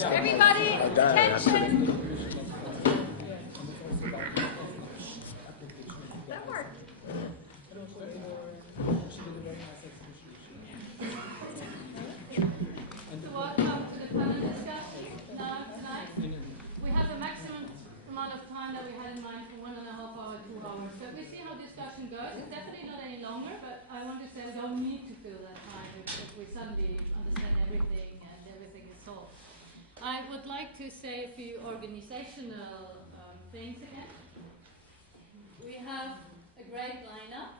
Everybody, attention! That worked. So welcome to the panel discussion tonight. We have a maximum amount of time that we had in mind for 1.5 hours, 2 hours. So we see how discussion goes. It's definitely not any longer, but I want to say we don't need to fill that time if we suddenly understand everything and everything is solved. I would like to say a few organizational things again. We have a great lineup,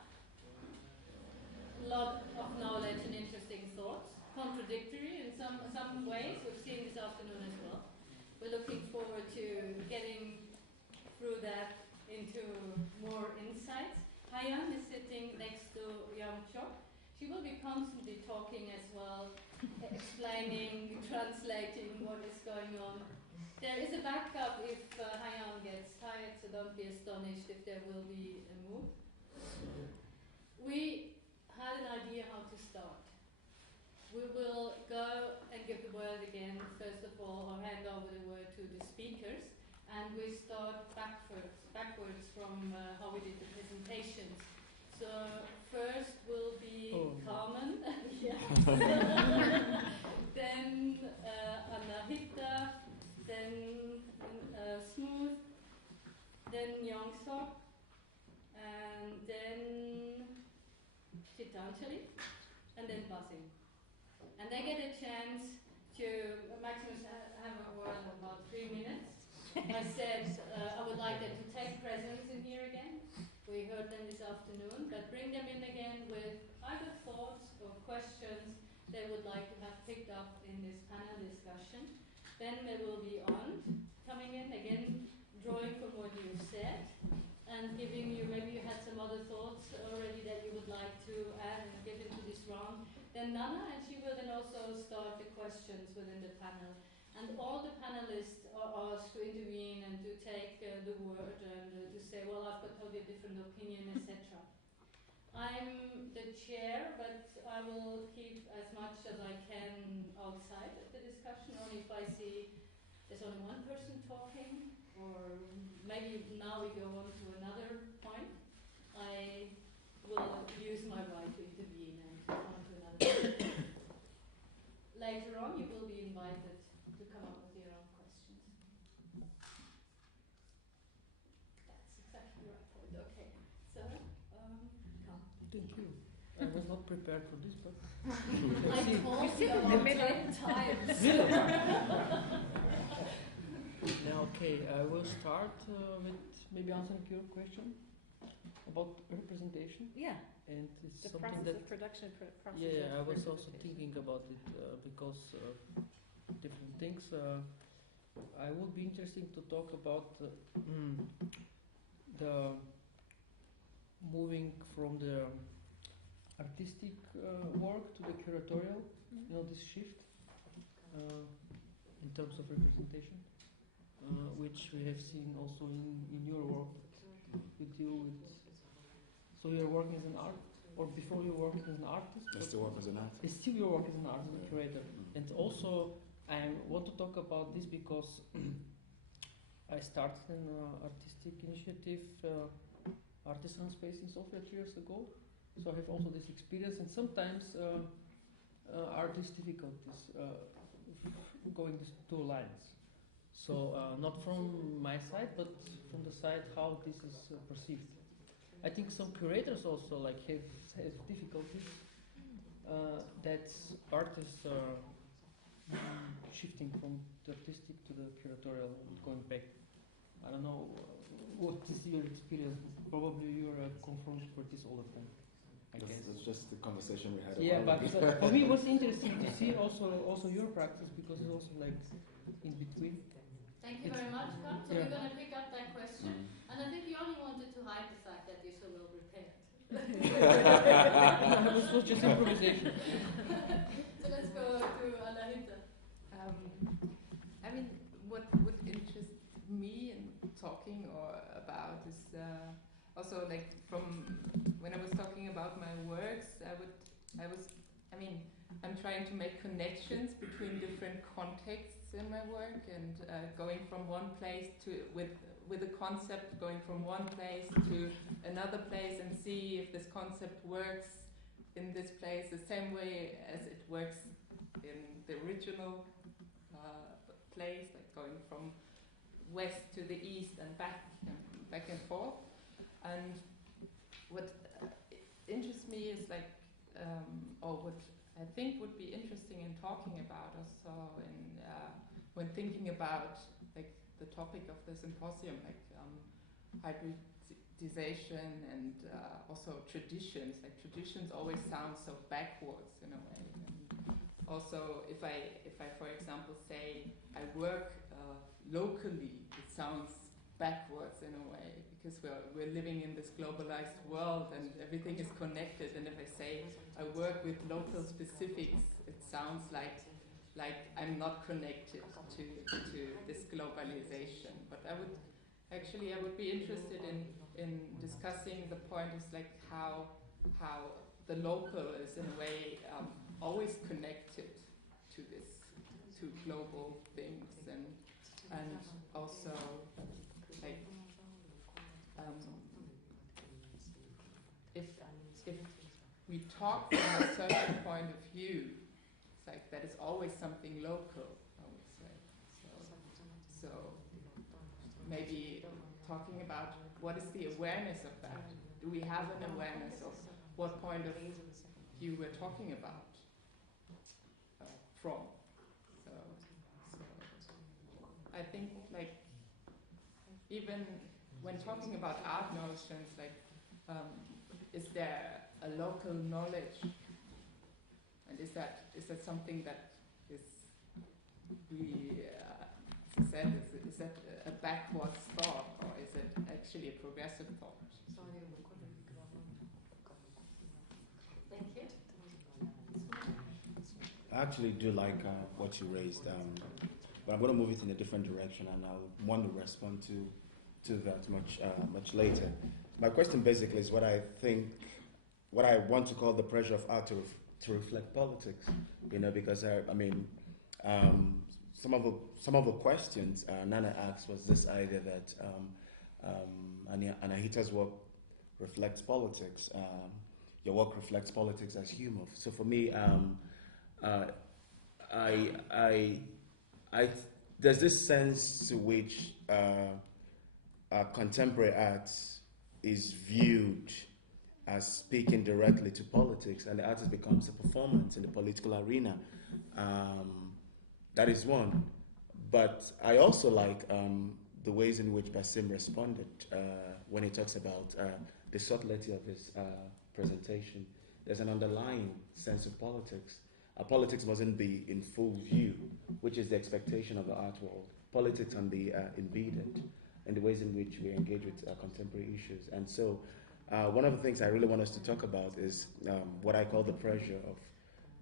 a lot of knowledge and interesting thoughts, contradictory in some ways. We've seen this afternoon as well. We're looking forward to getting through that into more insights. Hayan is sitting next to Yongseok. She will be constantly talking as well, explaining, translating what is going on. There is a backup if Hayan gets tired, so don't be astonished if there will be a move. We had an idea how to start. We will go and give the word again, first of all, or hand over the word to the speakers, and we start backwards from how we did the presentations. So first will be Kamen, then Anahita, then Smooth, then Yongseok, and then Gitanjali, and then Basim. And they get a chance to maximum have a word of about 3 minutes. I said I would like them to take presents in here again. We heard them this afternoon, but bring them in again with either thoughts or questions they would like to have picked up in this panel discussion. Then there will be Arnd coming in again, drawing from what you said and giving you, maybe you had some other thoughts already that you would like to add and give into this round. Then Nanna, and she will then also start the questions within the panel. And all the panelists are asked to intervene and to take the word and to say, well, I've got totally a different opinion, etc. I'm the chair, but I will keep as much as I can outside of the discussion, only if I see there's only one person talking, or maybe now we go on to another point. I will use my right to intervene and go on to another point. Later on, you will be invited to come up with your own questions. That's exactly the right point. Okay. So, come. Thank you. I was not prepared for this, but I told you about 10 times. Now, okay, I will start with maybe answering your question about representation. Yeah. And it's The something process that of production process. yeah, I of was also representation. thinking about it because different things. I would be interesting to talk about the moving from the artistic work to the curatorial. Mm-hmm. You know, this shift in terms of representation, which we have seen also in your work with you. So you're working as an art, or before you were working as an artist? I still work as an artist. Still you're working as an artist, a curator. And also, I want to talk about this because I started an artistic initiative, Artisan Space in Sofia 3 years ago. So I have also this experience, and sometimes are these difficulties going these two lines. So not from my side, but from the side how this is perceived. I think some curators also like have difficulties that artists are shifting from the artistic to the curatorial and going back. I don't know what is your experience. Probably you are confronted with this all the time. That's just the conversation we had. Yeah, but for me it was interesting to see also your practice because it's also like in between. Thank you very much, Carl. So we're going to pick up that question. And I think you only wanted to hide the fact that you're so well prepared. No, this was just improvisation. So let's go to Anahita. I mean, what would interest me in talking or about is also like from when I was talking about my works, I I'm trying to make connections between different contexts in my work, and going from one place to with a concept, going from one place to another place, and see if this concept works in this place the same way as it works in the original place, like going from west to the east and back and forth. And what interests me is like, or what I think would be interesting in talking about also in when thinking about like the topic of the symposium, like hybridization and also traditions. Like traditions always sound so backwards in a way. And also, if I for example say I work locally, it sounds backwards in a way, because we're living in this globalized world and everything is connected. And if I say I work with local specifics, it sounds like I'm not connected to this globalization. But I would be interested in discussing the point is like how the local is in a way always connected to global things, and also like if we talk from a certain point of view, it's like that is always something local, I would say. So maybe talking about what is the awareness of that? Do we have an awareness of what point of view we're talking about from? So I think like even when talking about art notions, like is there a local knowledge, and is that something that is really as I said, is that a backwards thought, or is it actually a progressive thought? Thank you. I actually do like what you raised, but I'm going to move it in a different direction, and I'll want to respond to that much later. My question basically is what I want to call the pressure of art to reflect politics, because some of the questions Nanna asked was this idea that Anahita's work reflects politics. Your work reflects politics as humor. So for me, there's this sense to which contemporary art is viewed as speaking directly to politics, and the artist becomes a performance in the political arena. That is one. But I also like the ways in which Basim responded when he talks about the subtlety of his presentation. There's an underlying sense of politics. Politics mustn't be in full view, which is the expectation of the art world. Politics can be embedded in the ways in which we engage with contemporary issues. And so one of the things I really want us to talk about is what I call the pressure of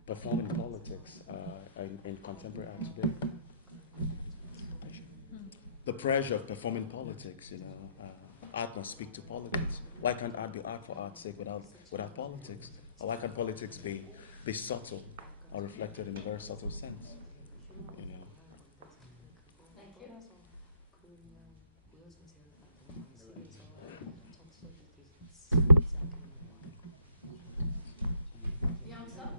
performing politics in contemporary art today. The pressure of performing politics, art must speak to politics. Why can't art be art for art's sake without politics? Or why can't politics be subtle or reflected in a very subtle sense? Thank you. Yongseok?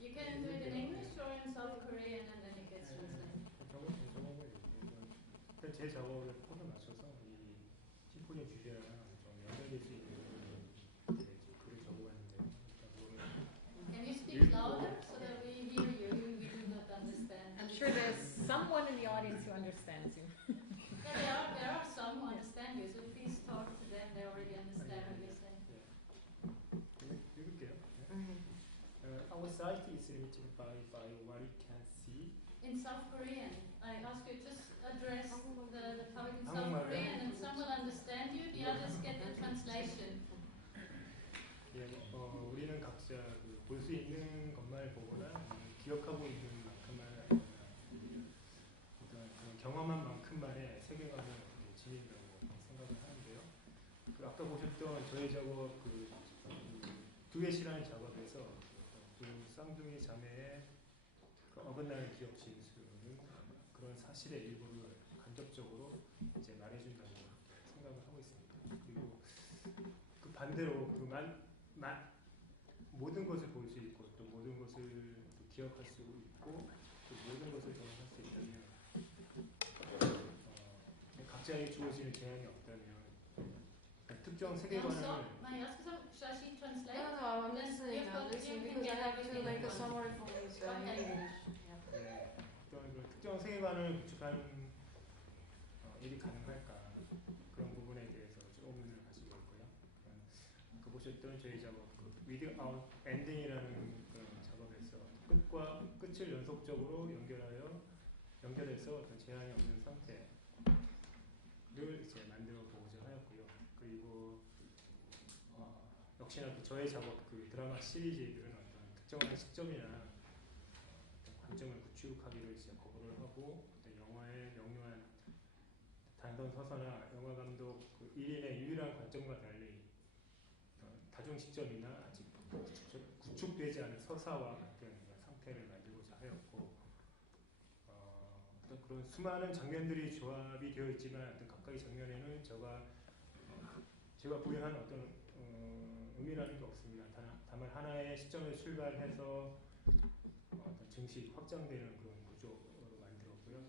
You can do it in English or in South Korean, and then it gets translated. 제 작업에 포도 맞춰서 이 심포지엄 주제랑 좀 연결될 수 있는 글을 적어봤는데 Can you speak louder so that we hear you? We do not understand. I'm sure there's someone in the audience who understands you. Yeah, there are some who understand you, so please talk to them. They already understand what you're saying. 읽을게요. Our society is limited by what it can see. In South Korean, I ask you just address the topic in South Korean, and some will understand you, the others get the translation. 우리는 각자 볼 수 있는 것만 보거나 기억하고 있는 만큼만 그러니까 경험한 만큼만의 세계관을 지닌다고 생각을 하는데요. 아까 보셨던 저의 작업 듀엣이라는 작업에서 두 쌍둥이 자매의 어긋나는 기억 진술은 그런 사실의 일부를 간접적으로 이제 말해준다고 생각을 하고 있습니다. 그리고 그 반대로 모든 것을 볼 수 있고 또 모든 것을 또 기억할 수 있고 또 모든 것을 경험할 수 있다면 각자에게 주어지는 제한이 없다면 특정 세계관을 May I ask shall she translate? No, I'm listening. I'm listening because I have to make a summary for this in English. 네, 어떤 그런 특정 세계관을 구축하는 일이 가능할까 그런 부분에 대해서 좀 의문을 가지고 있고요. 그 보셨던 저희 작업 Without Ending이라는 그런 작업에서 끝을 연속적으로 연결해서 어떤 제한이 없는 상태를 이제 만들어 보고자 하였고요. 그리고 역시나 저의 작업 드라마 시리즈들은 어떤 특정한 시점이나 어떤 관점을 구축하기를 이제 거부를 하고 어떤 영화의 명료한 단선 서사나 영화 감독 1인의 유일한 관점과 달리 다중 시점이나 아직 구축되지 않은 서사와 같은 상태를 만들고자 하였고 어떤 그런 수많은 장면들이 조합이 되어 있지만 어떤 각각의 장면에는 제가 부여한 어떤 의미라는 게 없습니다. 다만 하나의 시점에 출발해서 어떤 증식 확장되는 그런 구조로 만들었고요.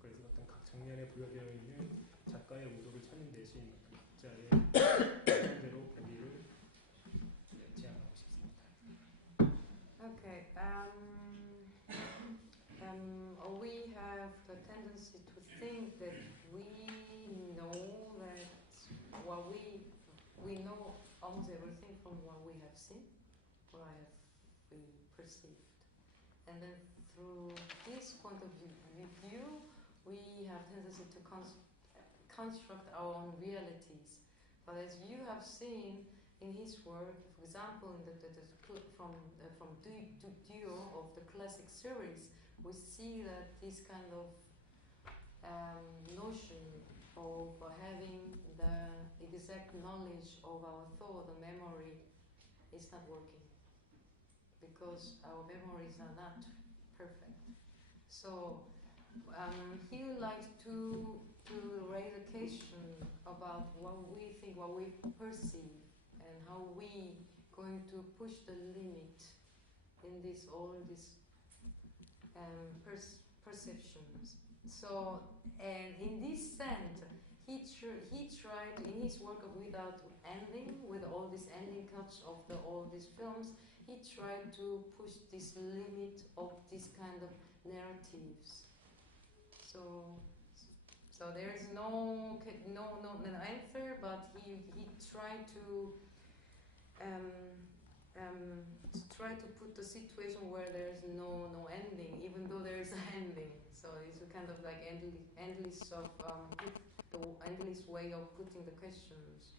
그래서 어떤 각 장면에 부여되어 있는 작가의 의도를 찾는 대신 어떤 각자의 대로 보기를 제안하고 싶습니다. Okay. We have the tendency to think that we know that we know almost everything from what we have seen, what we perceived, and then through this point of view, we have tendency to construct our own realities. But as you have seen in his work, for example, in from Duo of the classic series, we see that this kind of notion of having the exact knowledge of our thought, the memory, is not working because our memories are not perfect. So he likes to raise a question about what we think, what we perceive, and how we going to push the limit in all these perceptions. So, and in this sense, he tried in his work of Without Ending, with all these ending cuts of all these films, he tried to push this limit of this kind of narratives. So there is no answer, but he tried to try to put the situation where there is no ending, even though there is an ending. So it's a kind of like endless way of putting the questions.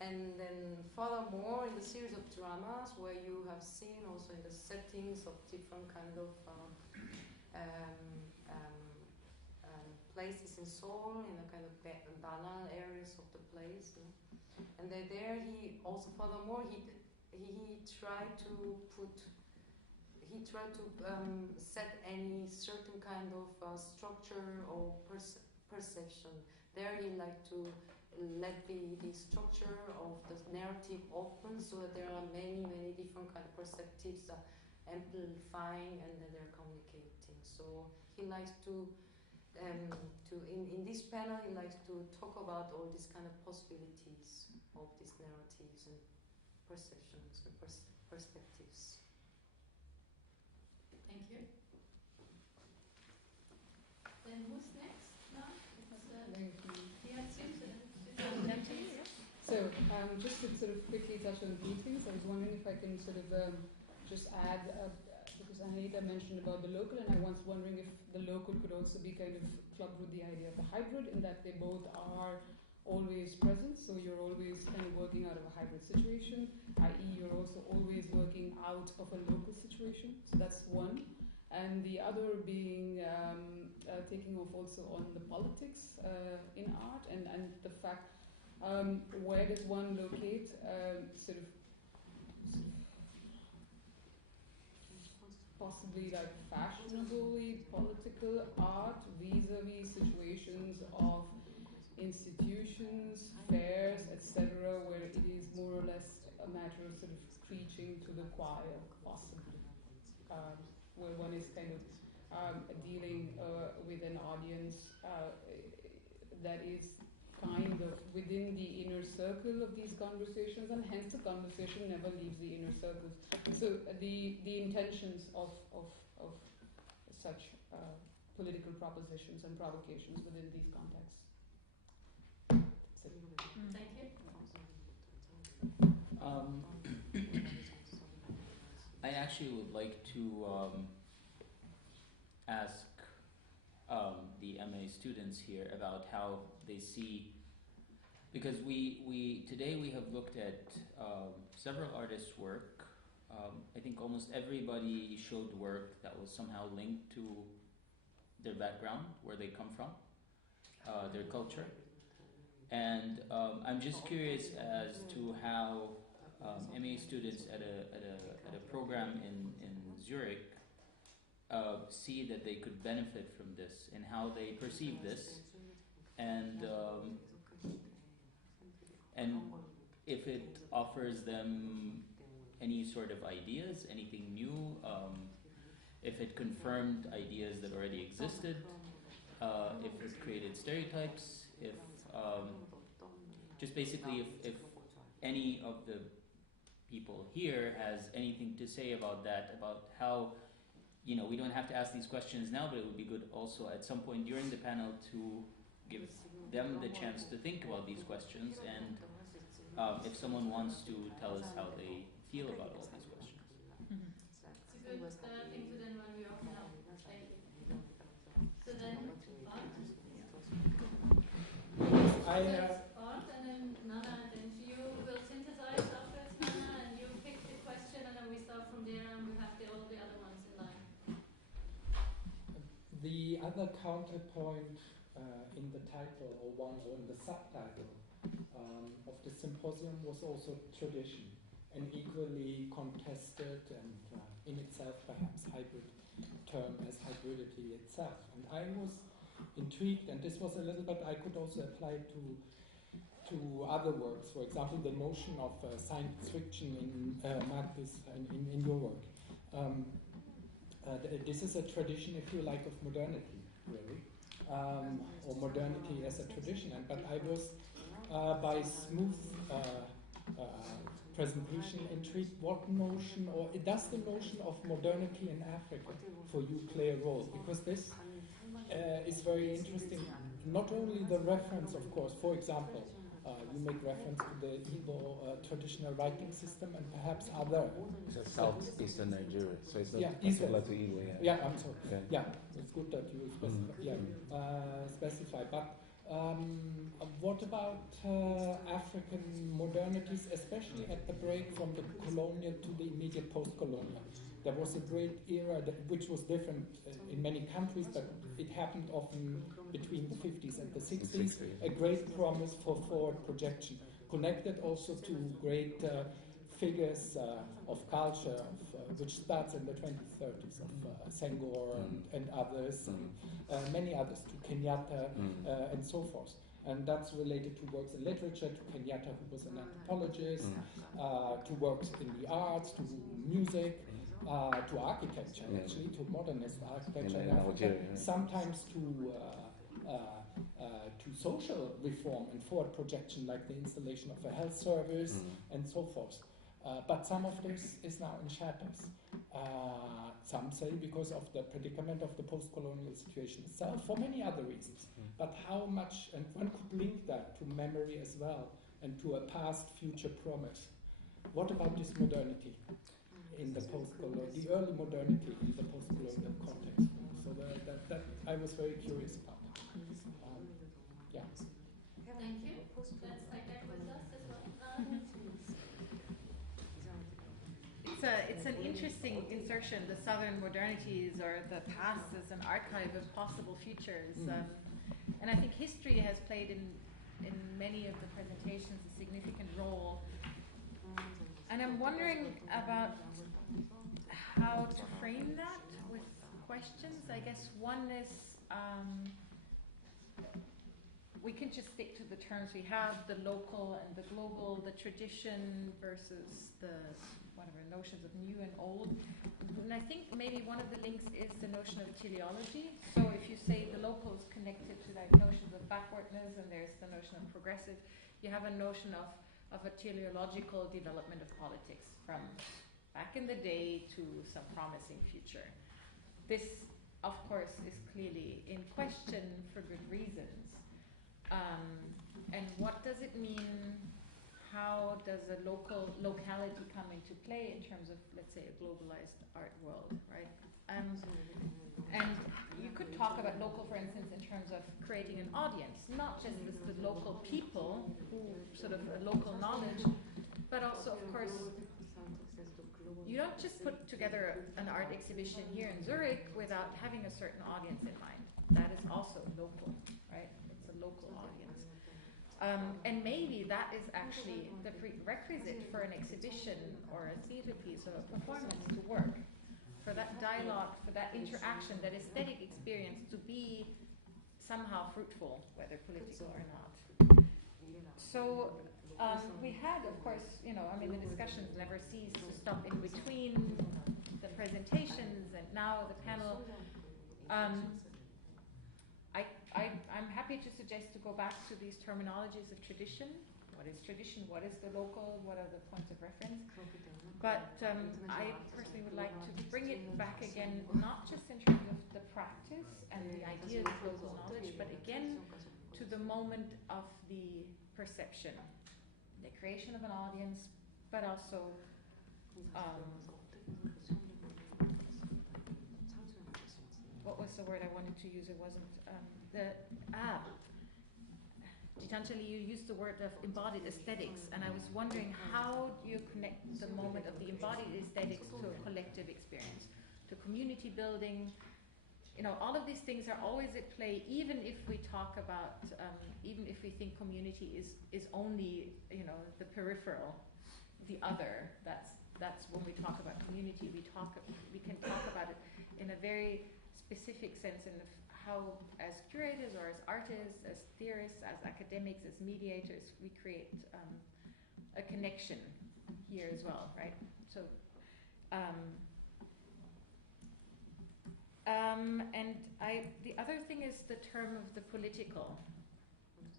And then furthermore, in the series of dramas where you have seen also in the settings of different kind of places in Seoul, in the kind of banal areas of the place, and then there he also furthermore he tried to set any certain kind of structure or perception. There he liked to let the structure of the narrative open, so that there are many different kind of perspectives amplifying and then they're communicating. So he likes to in this panel he likes to talk about all these kind of possibilities of these narratives and perceptions and perspectives. Thank you. Then who's next now? So just to sort of quickly touch on a few things, I was wondering if I can sort of just add, because Anahita mentioned about the local, and I was wondering if the local could also be kind of clubbed with the idea of the hybrid, in that they both are always present, so you're always kind of working out of a hybrid situation, i.e. you're also always working out of a local situation. So that's one. And the other being taking off also on the politics in art, and the fact Where does one locate sort of possibly like fashionably political art vis-a-vis situations of institutions, fairs, etc., where it is more or less a matter of sort of preaching to the choir, possibly, where one is kind of dealing with an audience that is kind of within the inner circle of these conversations, and hence the conversation never leaves the inner circles. So the intentions of such political propositions and provocations within these contexts. Thank you. I actually would like to ask the MA students here about how they see, because we today we have looked at several artists' work. I think almost everybody showed work that was somehow linked to their background, where they come from, their culture. And I'm just curious as to how MA students at a program in Zurich see that they could benefit from this, and how they perceive this, and if it offers them any sort of ideas, anything new, if it confirmed ideas that already existed, if it created stereotypes, if just basically if any of the people here has anything to say about that, about how, we don't have to ask these questions now, but it would be good also at some point during the panel to give them the chance to think about these questions, and if someone wants to tell us how they feel about all these questions. Mm-hmm. It's a good thing to then when we open up. Thank you. So then, Arnd, and then Nanna, and then you will synthesize afterwards, Nanna, and you pick the question, and then we start from there, and we have all the other ones in line. The other counterpoint in the title, or in the subtitle of the symposium, was also tradition, an equally contested and in itself perhaps hybrid term as hybridity itself. And I was intrigued, and this was a little bit, I could also apply to other works. For example, the notion of science fiction in Magdy's, in your work. This is a tradition, if you like, of modernity, really, or modernity as a tradition. But I was, by Smooth presentation, intrigued. What notion, or does the notion of modernity in Africa for you play a role? Because this is very interesting. Not only the reference, of course, for example, you make reference to the Igbo traditional writing system, and perhaps other. It's a southeastern Nigeria, so it's not similar to Igbo. Yeah, I'm sorry. Yeah, it's good that you specify. But what about African modernities, especially at the break from the colonial to the immediate post-colonial? There was a great era which was different in many countries, but it happened often between the 50s and the 60s. A great promise for forward projection, connected also to great figures of culture, which starts in the 2030s, of Senghor and others, and many others, to Kenyatta and so forth. And that's related to works in literature, to Kenyatta, who was an anthropologist, to works in the arts, to music, to architecture, actually, to modernist architecture in Africa, sometimes to social reform and forward projection, like the installation of a health service and so forth. But some of this is now in shatters. Some say because of the predicament of the post-colonial situation itself, for many other reasons. But how much, and one could link that to memory as well, and to a past-future promise. What about this modernity in the post-colonial, the early modernity in the post-colonial context? So that I was very curious about. Yeah. Thank you. Let's take that with us as well. It's an interesting insertion, the southern modernities or the past as an archive of possible futures. And I think history has played in many of the presentations a significant role. And I'm wondering about how to frame that with questions. I guess one is, we can just stick to the terms we have, the local and the global, the tradition versus the whatever notions of new and old. And I think maybe one of the links is the notion of teleology. So if you say the local is connected to like notions of backwardness and there's the notion of progressive, you have a notion of a teleological development of politics from back in the day to some promising future. This, of course, is clearly in question for good reasons. And what does it mean? How does a locality come into play in terms of, let's say, a globalized art world, right? And you could talk about local, for instance, in terms of creating an audience, not just the local people who sort of a local knowledge, but also, of course, you don't just put together an art exhibition here in Zurich without having a certain audience in mind. That is also local, right? It's a local audience. And maybe that is actually the prerequisite for an exhibition or a theatre piece or a performance to work, for that dialogue, for that interaction, that aesthetic experience to be somehow fruitful, whether political or not. So we had, of course, the discussions never cease to stop in between the presentations and now the panel. I'm happy to suggest to go back to these terminologies of tradition. What is tradition? What is the local? What are the points of reference? But I personally would like to bring it back again, not just in terms of the practice and the ideas of local knowledge, but again to the moment of the perception, the creation of an audience, but also what was the word I wanted to use? It wasn't Gitanjali, you used the word of embodied aesthetics, and I was wondering how do you connect the moment of the embodied aesthetics to a collective experience, to community building. All of these things are always at play, even if we talk about, even if we think community is only, the peripheral, the other. That's when we talk about community. We can talk about it in a very specific sense in how, as curators or as artists, as theorists, as academics, as mediators, we create a connection here as well, right? So, the other thing is the term of the political,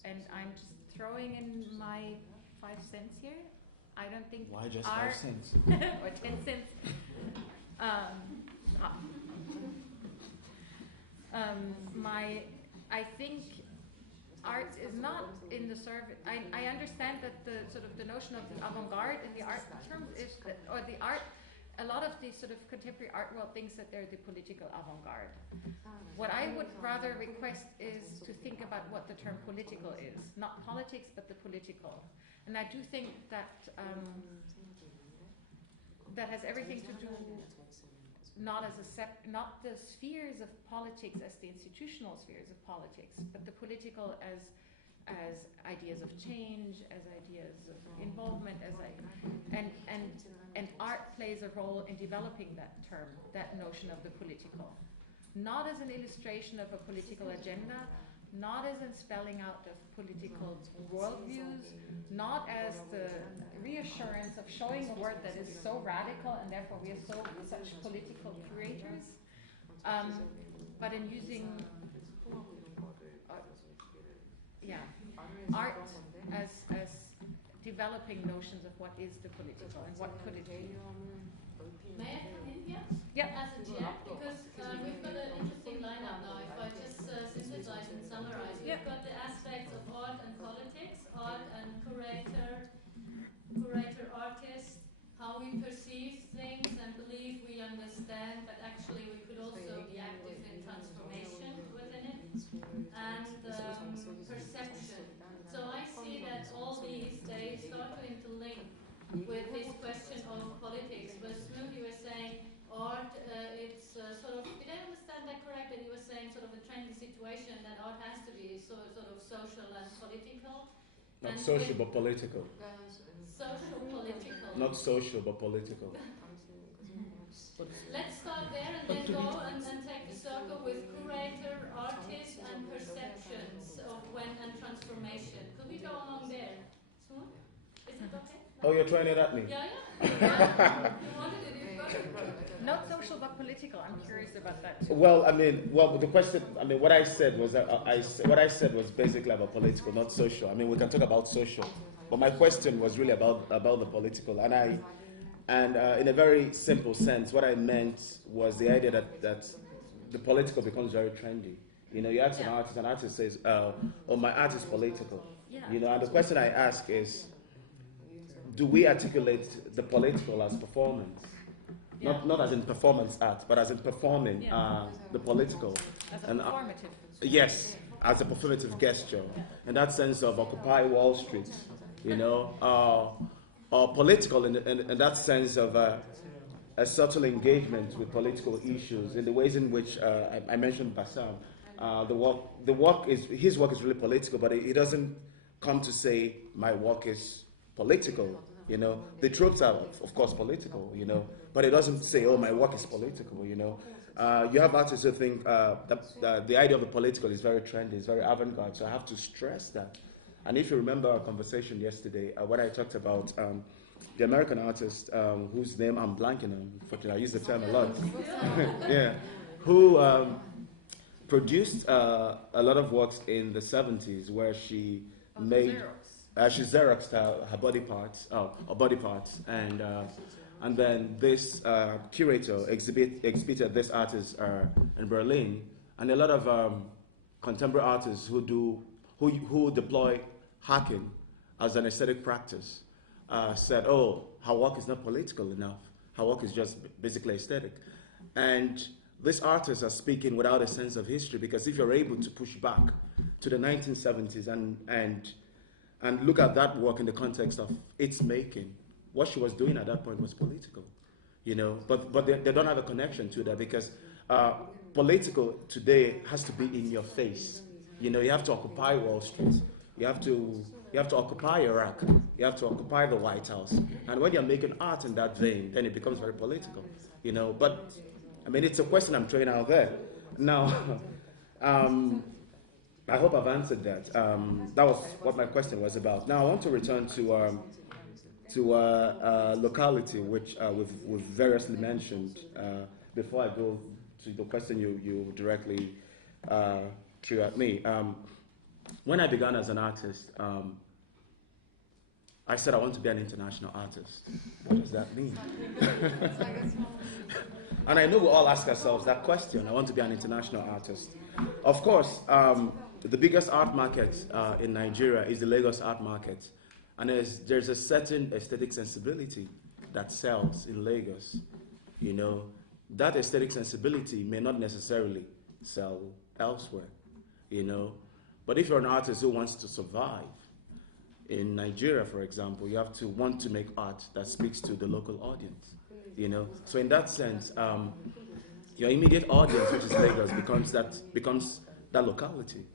and I'm just throwing in my 5 cents here. I don't think why just 5 cents or 10 cents. I think art is not in the service. I understand that the sort of the notion of the avant-garde in the art terms is that, or the art. A lot of the sort of contemporary art world thinks that they're the political avant-garde. What I would rather request is to think about what the term political is, not politics, but the political. And I do think that that has everything to do not the spheres of politics as the institutional spheres of politics, but the political as ideas of change, as ideas of involvement, and art plays a role in developing that term, that notion of the political, not as an illustration of a political agenda, not as in spelling out of political worldviews, not as the reassurance of showing a word that is so radical and therefore we are such political curators, but in using art as developing notions of what is the political and what could it be. May I come in here? Yeah. As a GF, because we've got an interesting lineup now. If I just synthesize and summarize, we've got the aspects of art and politics, art and curator-artist, how we perceive things and believe we understand, but actually we could also be active in transformation within it, and perception. So I see that all these, they start to interlink with this question of politics. Where Smooth, you were saying art, it's sort of, did I understand that correct? That you were saying sort of the trendy situation that art has to be sort of social and political. Not And social, with but political. social, political. Not social, but political. Let's start there and then go and take the circle with curator, artist, and perceptions of when and transformation. Could we go along there? Smooth? Is it okay? Oh, you're trying it at me? Yeah. You wanted it, you got it. Not social but political. I'm curious about that too. Well, the question. What I said was what I said was basically about political, not social. We can talk about social, but my question was really about the political, and in a very simple sense, what I meant was the idea that the political becomes very trendy. You ask an artist says, "Oh, my art is political." Yeah. And the question I ask is, do we articulate the political as performance? Not as in performance art, but as in performing the political. As a performative. Yes, as a performative gesture. In that sense of Occupy Wall Street, or political in that sense of a subtle engagement with political issues in the ways in which I mentioned Basim. His work is really political, but he doesn't come to say my work is political. The tropes are of course political, but it doesn't say, oh, my work is political. You have artists who think that the idea of the political is very trendy, it's very avant-garde. So I have to stress that. And if you remember our conversation yesterday, when I talked about the American artist whose name I'm blanking on, unfortunately, I use the term a lot, who produced a lot of works in the 70s where she made... she Xeroxed her body parts, and then this curator exhibited this artist in Berlin, and a lot of contemporary artists who deploy hacking as an aesthetic practice said, "Oh, her work is not political enough. Her work is just basically aesthetic," and these artists are speaking without a sense of history, because if you're able to push back to the 1970s and look at that work in the context of its making, what she was doing at that point was political, But they don't have a connection to that, because political today has to be in your face. You have to occupy Wall Street. You have to occupy Iraq. You have to occupy the White House. And when you're making art in that vein, then it becomes very political. But it's a question I'm throwing out there. Now, I hope I've answered that. That was what my question was about. Now I want to return to locality, which we've variously mentioned. Before I go to the question you directly threw at me, when I began as an artist, I said I want to be an international artist. What does that mean? And I know we all ask ourselves that question. I want to be an international artist. Of course. The biggest art market in Nigeria is the Lagos art market. And there's a certain aesthetic sensibility that sells in Lagos. That aesthetic sensibility may not necessarily sell elsewhere. But if you're an artist who wants to survive in Nigeria, for example, you have to want to make art that speaks to the local audience. So in that sense, your immediate audience, which is Lagos, becomes that locality.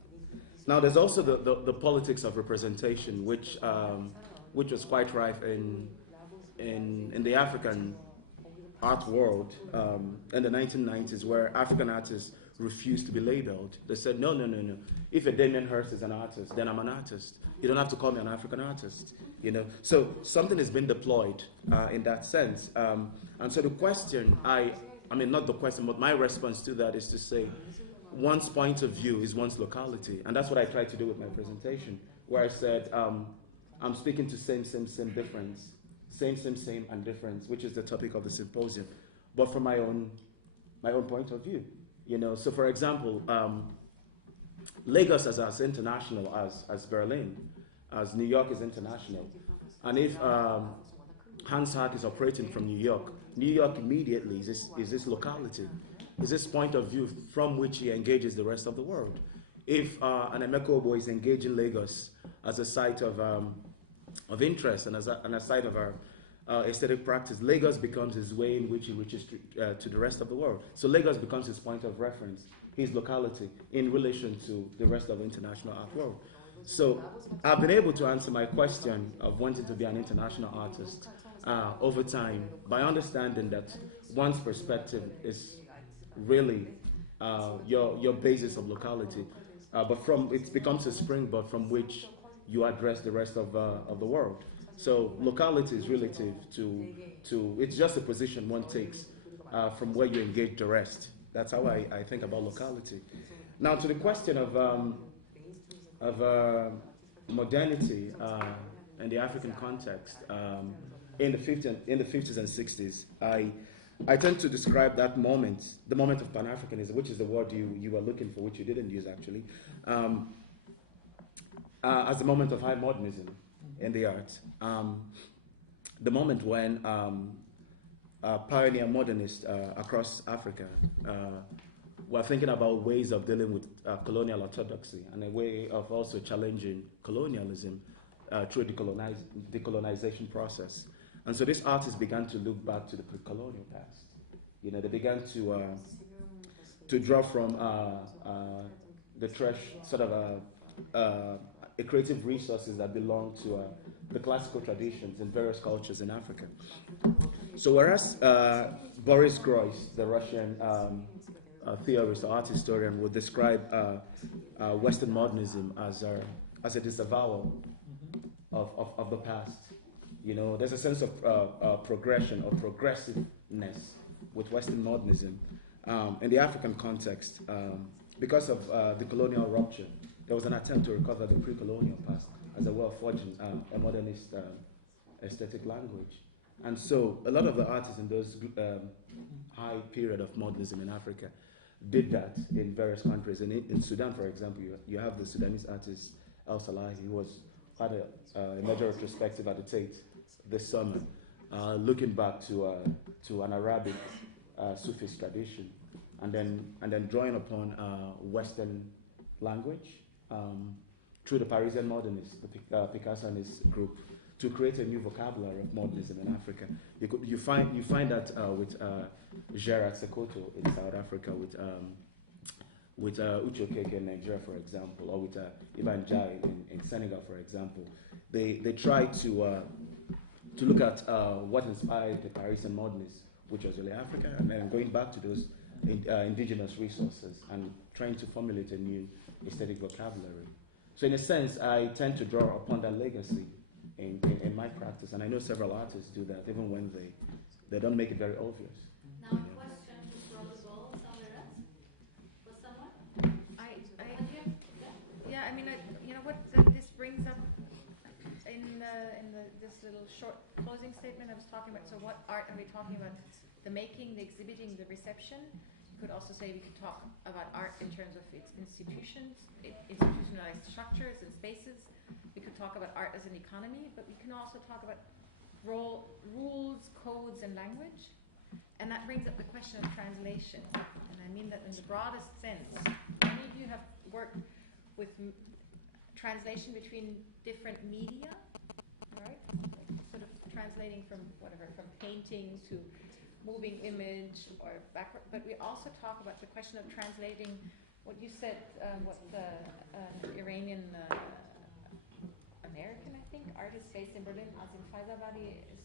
Now, there's also the politics of representation, which was quite rife in the African art world in the 1990s, where African artists refused to be labeled. They said, no. If a Damien Hirst is an artist, then I'm an artist. You don't have to call me an African artist. So something has been deployed in that sense. And so the question, not the question, but my response to that is to say, one's point of view is one's locality. And that's what I tried to do with my presentation, where I said, I'm speaking to same, difference. Same, and difference, which is the topic of the symposium, but from my own point of view. So for example, Lagos is as international as Berlin, as New York is international. And if Hans Hack is operating from New York immediately is this locality. Is this point of view from which he engages the rest of the world. If an Emeka Obo is engaging Lagos as a site of interest and a site of aesthetic practice, Lagos becomes his way in which he reaches to the rest of the world. So Lagos becomes his point of reference. his locality in relation to the rest of the international art world. So I've been able to answer my question of wanting to be an international artist over time by understanding that one's perspective is really your basis of locality, but from it becomes a springboard from which you address the rest of the world. So locality is relative to it's just a position one takes from where you engage the rest. That's how I think about locality. Now to the question of modernity in the African context in the 50s and 60s, I tend to describe that moment, the moment of Pan-Africanism, which is the word you were looking for, which you didn't use actually, as the moment of high modernism in the arts. The moment when pioneer modernists across Africa were thinking about ways of dealing with colonial orthodoxy and a way of also challenging colonialism through the decolonization process. And so these artists began to look back to the pre-colonial past. You know, they began to draw from the trash, sort of a creative resources that belong to the classical traditions in various cultures in Africa. So whereas Boris Groys, the Russian theorist or art historian, would describe Western modernism as a disavowal of the past. You know, there's a sense of progression or progressiveness with Western modernism in the African context. Because of the colonial rupture, there was an attempt to recover the pre-colonial past as a way of forging a modernist aesthetic language. And so a lot of the artists in those high period of modernism in Africa did that in various countries. In Sudan, for example, you have the Sudanese artist El Salahi, who had a major retrospective at the Tate this summer, looking back to an Arabic Sufist tradition, and then drawing upon Western language through the Parisian modernists, the Picasso and his group, to create a new vocabulary of modernism in Africa. You find that with Gerard Sekoto in South Africa, with Ugochukwu in Nigeria, for example, or with Gitanjali in Senegal, for example. They try to look at what inspired the Parisian modernists, which was really Africa, and then going back to those indigenous resources and trying to formulate a new aesthetic vocabulary. So in a sense, I tend to draw upon that legacy in my practice, and I know several artists do that, even when they don't make it very obvious. Now a question to throw the ball somewhere else. For someone? I mean, what this brings up in this little short closing statement I was talking about. So what art are we talking about? The making, the exhibiting, the reception. You could also say we could talk about art in terms of its institutions, institutionalized structures and spaces. We could talk about art as an economy, but we can also talk about rules, codes, and language. And that brings up the question of translation. And I mean that in the broadest sense. Many of you have worked with translation between different media, right? Like sort of translating from painting to moving image or backward. But we also talk about the question of translating what you said, what the Iranian American, I think, artist based in Berlin, Azim Faizabadi, is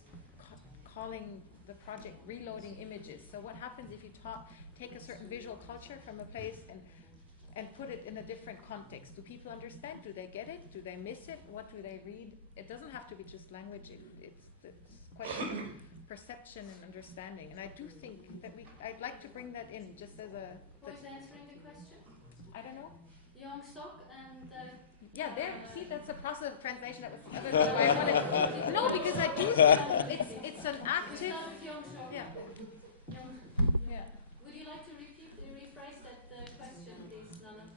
calling the project reloading images. So what happens if you take a certain visual culture from a place and put it in a different context? Do people understand? Do they get it? Do they miss it? What do they read? It doesn't have to be just language. It's quite perception and understanding. And I do think that I'd like to bring that in just as a... Who is answering the question? I don't know. Yongseok and... yeah, there. See, that's a process of translation that was why I wanted. No, because I do. It's an active. Yeah. Yeah. Would you like to rephrase that question, please, Nanna?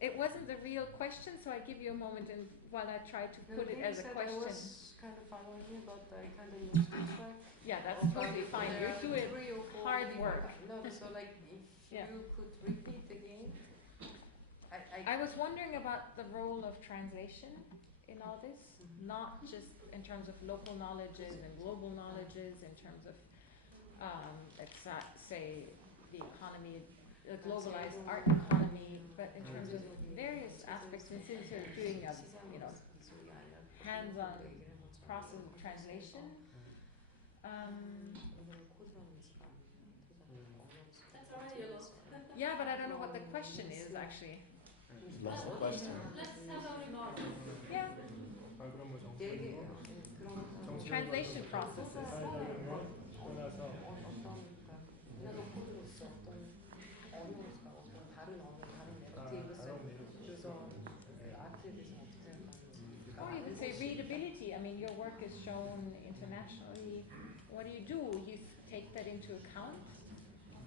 It wasn't the real question, so I give you a moment, and while I try to put it as a question. I was kind of following you, but I kind of lost track. Yeah, that's totally fine. You do it hard work. No, so like if you could repeat again. I was wondering about the role of translation in all this, not just in terms of local knowledges and global knowledges, in terms of, let's say, the economy a globalized art economy, but in terms of various aspects, and since you're doing a hands-on process of translation. That's already a lot. Yeah, but I don't know what the question is actually. Lots of questions. Let's have a remark. Yeah. 그럼 뭐 Translation processes. 떠나서 Or you could say readability. I mean, your work is shown internationally. What do? You take that into account?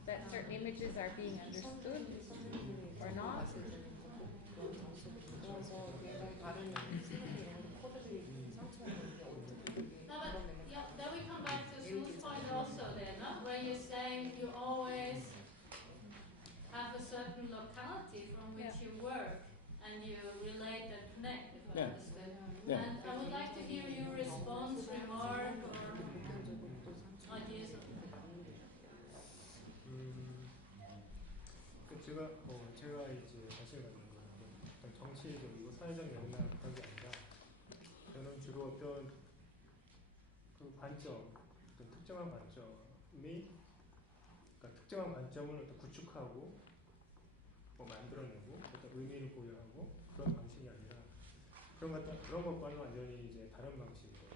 That certain images are being understood or not? Then we come back to Smooth's point also there, no? Where you're saying you always have a certain locality from which you work and you relate and connect, if I understand. Yeah. And I would like to hear your response, remark, or ideas on that. 제가 이제 사실 어떤 정치적이고 사회적 맥락 그런 게 아니라 저는 주로 어떤 그 관점, 어떤 특정한 관점이 그러니까 특정한 관점을 어떤 구축하고 뭐 만들어내고 어떤 의미를 부여하고 그런 방식이 아니라 그런 것과는 완전히 이제 다른 방식으로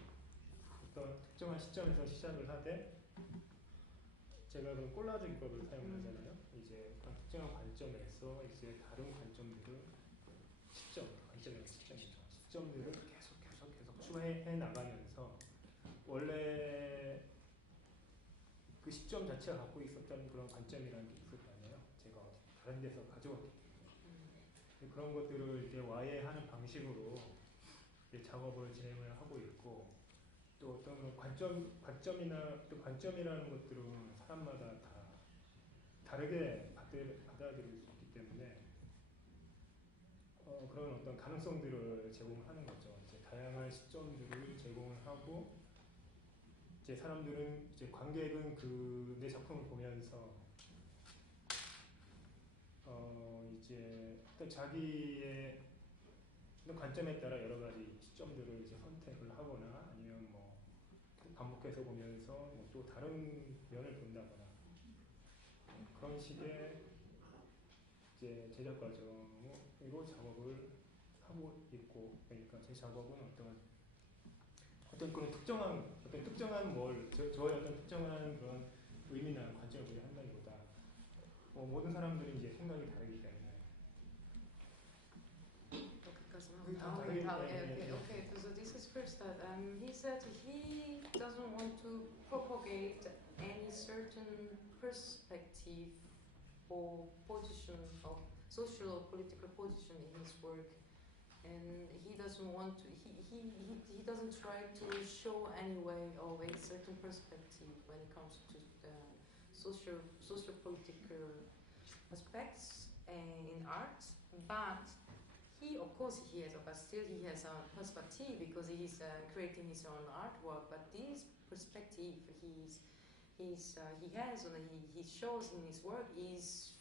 어떤 특정한 시점에서 시작을 하되 제가 그런 콜라주 기법을 사용하잖아요. 이제 어떤 특정한 관점에서 이제 다른 관점들을 시점들을 계속 추해해 나가면서 원래 그 시점 자체가 갖고 있었던 그런 관점이라는 게 있을 거 아니에요. 제가 다른 데서 가져왔기 때문에 그런 것들을 이제 와해하는 방식으로 이제 작업을 진행을 하고 있고 또 어떤 그런 관점이나 또 관점이라는 것들은 사람마다 다 다르게 받아들일 수 있기 때문에 그런 어떤 가능성들을 제공하는 거죠. 이제 다양한 시점들을 제공을 하고 이제 사람들은 이제 관객은 내 작품을 보면서 이제 어떤 자기의 관점에 따라 여러 가지 시점들을 이제 선택을 하거나 아니면 뭐 반복해서 보면서 뭐 또 다른 면을 본다거나 그런 식의 이제 제작 과정으로 작업을 하고 있고 그러니까 제 작업은 어떤 그런 특정한 저의 어떤 특정한 그런 의미나 관점을 부여한다기보다 모든 사람들이 이제 생각이 다르기 때문에. Okay. So this is first that he said he doesn't want to propagate any certain perspective or position of social or political position in his work, and he doesn't want to. He doesn't try to show any way of a certain perspective when it comes to the social political aspects in art, but. Still he has a perspective because he's creating his own artwork. But this perspective he has and he shows in his work is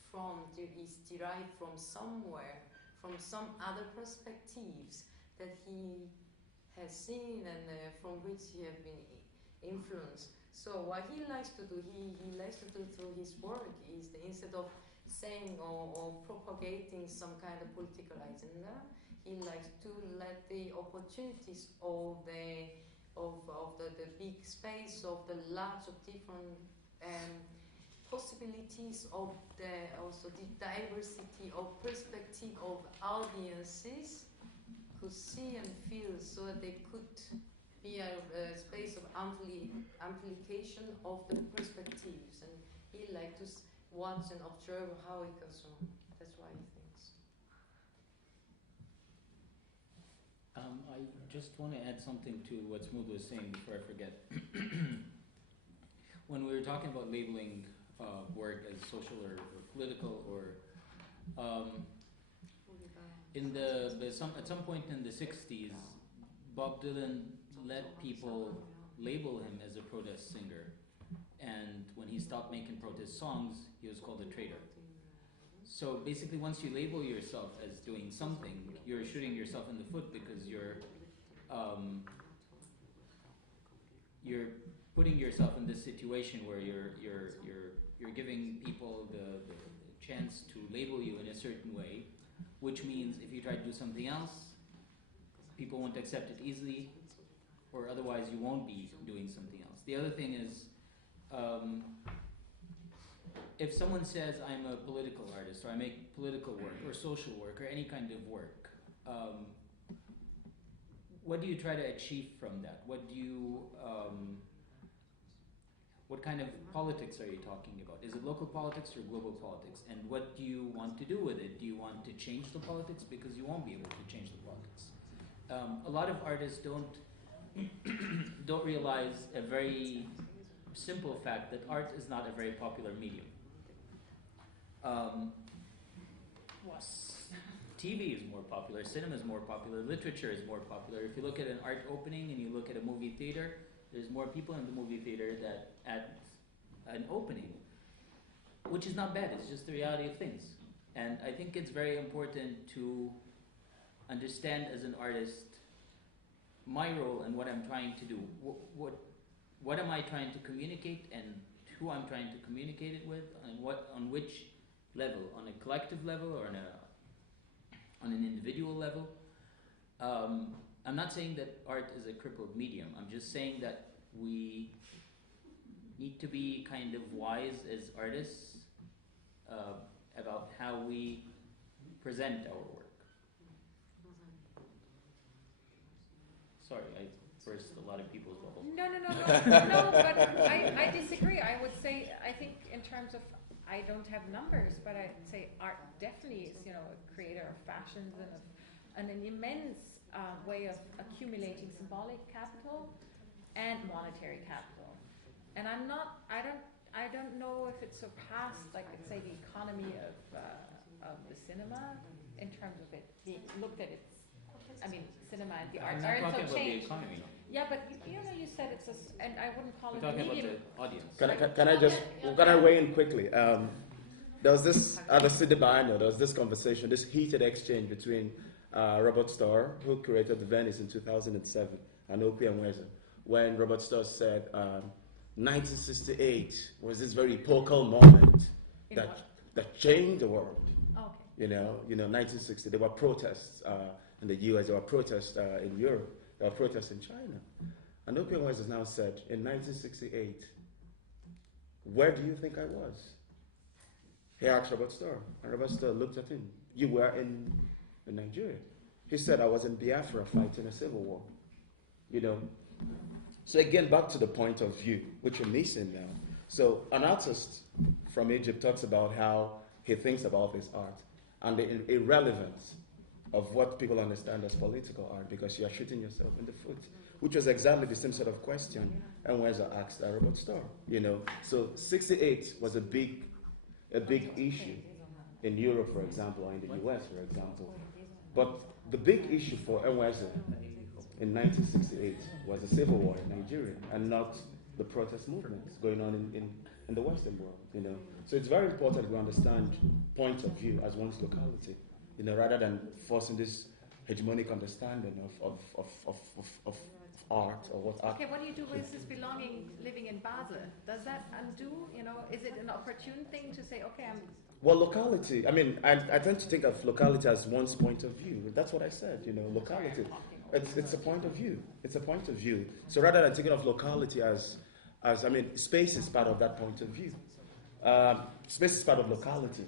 derived from somewhere, from some other perspectives that he has seen and from which he has been influenced. So what he likes to do, he likes to do through his work is instead of saying or propagating some kind of political agenda, he likes to let the opportunities of the big space of the lots of different possibilities of also the diversity of perspective of audiences could see and feel, so that they could be a space of amplification of the perspectives, and he likes to watch and observe how it goes on. That's why he thinks. I just want to add something to what Smooth was saying before I forget. When we were talking about labeling work as social or political, or at some point in the 60s, Bob Dylan let people label him as a protest singer, and when he stopped making protest songs, he was called a traitor. So basically, once you label yourself as doing something, you're shooting yourself in the foot because you're putting yourself in this situation where you're giving people the chance to label you in a certain way, which means if you try to do something else, people won't accept it easily, or otherwise you won't be doing something else. The other thing is, if someone says I'm a political artist, or I make political work, or social work, or any kind of work, what do you try to achieve from that? What kind of politics are you talking about? Is it local politics or global politics? And what do you want to do with it? Do you want to change the politics? Because you won't be able to change the politics. A lot of artists don't realize a very simple fact that art is not a very popular medium. TV is more popular, cinema is more popular, literature is more popular. If you look at an art opening and you look at a movie theater, there's more people in the movie theater that at an opening, which is not bad, it's just the reality of things. And I think it's very important to understand as an artist my role and what I'm trying to do. What am I trying to communicate, and who I'm trying to communicate it with, and on which level, on a collective level or on an individual level. I'm not saying that art is a crippled medium. I'm just saying that we need to be kind of wise as artists about how we present our work. Sorry, I burst a lot of people's bubbles. No, but I disagree. I would say, I think in terms of, I don't have numbers, but I'd say art definitely is, a creator of fashions and an immense way of accumulating symbolic capital and monetary capital. And I don't know if it surpassed, like, let's say, the economy of the cinema in terms of it being looked at. Cinema and the arts are talking so about changed. the economy. Yeah, but you said it's and I wouldn't call We're it a talking medium. about the audience. Can I weigh in quickly? There was this at the City Biennial. There was this conversation, this heated exchange between Robert Starr, who created the Venice in 2007, and Ugochukwu-Smooth, when Robert Starr said 1968 was this very epochal moment that changed the world. Oh, okay. 1960 there were protests in the U.S. There were protests in Europe. There were protests in China. And Ugochukwu-Smooth has now said, in 1968, where do you think I was? He asked Robert Starr, and Robert Starr looked at him. You were in Nigeria. He said, I was in Biafra fighting a civil war. So again, back to the point of view, which we're missing now. So an artist from Egypt talks about how he thinks about his art and the irrelevance of what people understand as political art, because you are shooting yourself in the foot, which was exactly the same sort of question Enweza asked Robert Starr. So 68 was a big issue in Europe, for example, or in the US, for example. But the big issue for Enweza in 1968 was the civil war in Nigeria, and not the protest movements going on in the Western world. So it's very important we understand point of view as one's locality, rather than forcing this hegemonic understanding of art or what art. Okay, what do you do with this belonging living in Basel? Does that undo? Is it an opportune thing to say, okay, Well, locality. I tend to think of locality as one's point of view. That's what I said. Locality. It's a point of view. It's a point of view. So rather than thinking of locality as space is part of that point of view. Space is part of locality,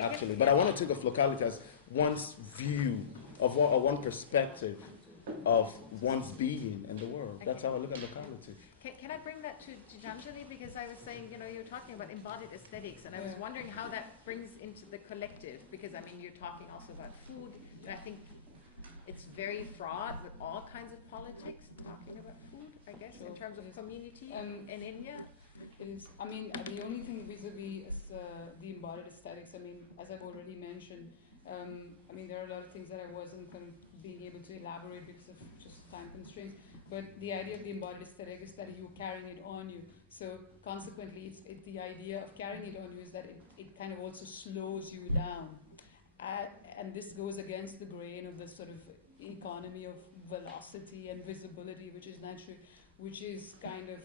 actually. But I want to think of locality as one's view of one perspective of one's being in the world. That's how I look at locality. Can I bring that to Gitanjali? Because I was saying, you're talking about embodied aesthetics, and I was wondering how that brings into the collective, because you're talking also about food, and I think it's very fraught with all kinds of politics, talking about food, I guess, in terms of community in India. It is. The only thing vis-a-vis is the embodied aesthetics. As I've already mentioned, there are a lot of things that I wasn't being able to elaborate because of just time constraints. But the idea of the embodied aesthetic is that you carrying it on you. So consequently, it's the idea of carrying it on you is that it kind of also slows you down. And this goes against the grain of the sort of economy of velocity and visibility, which is kind of,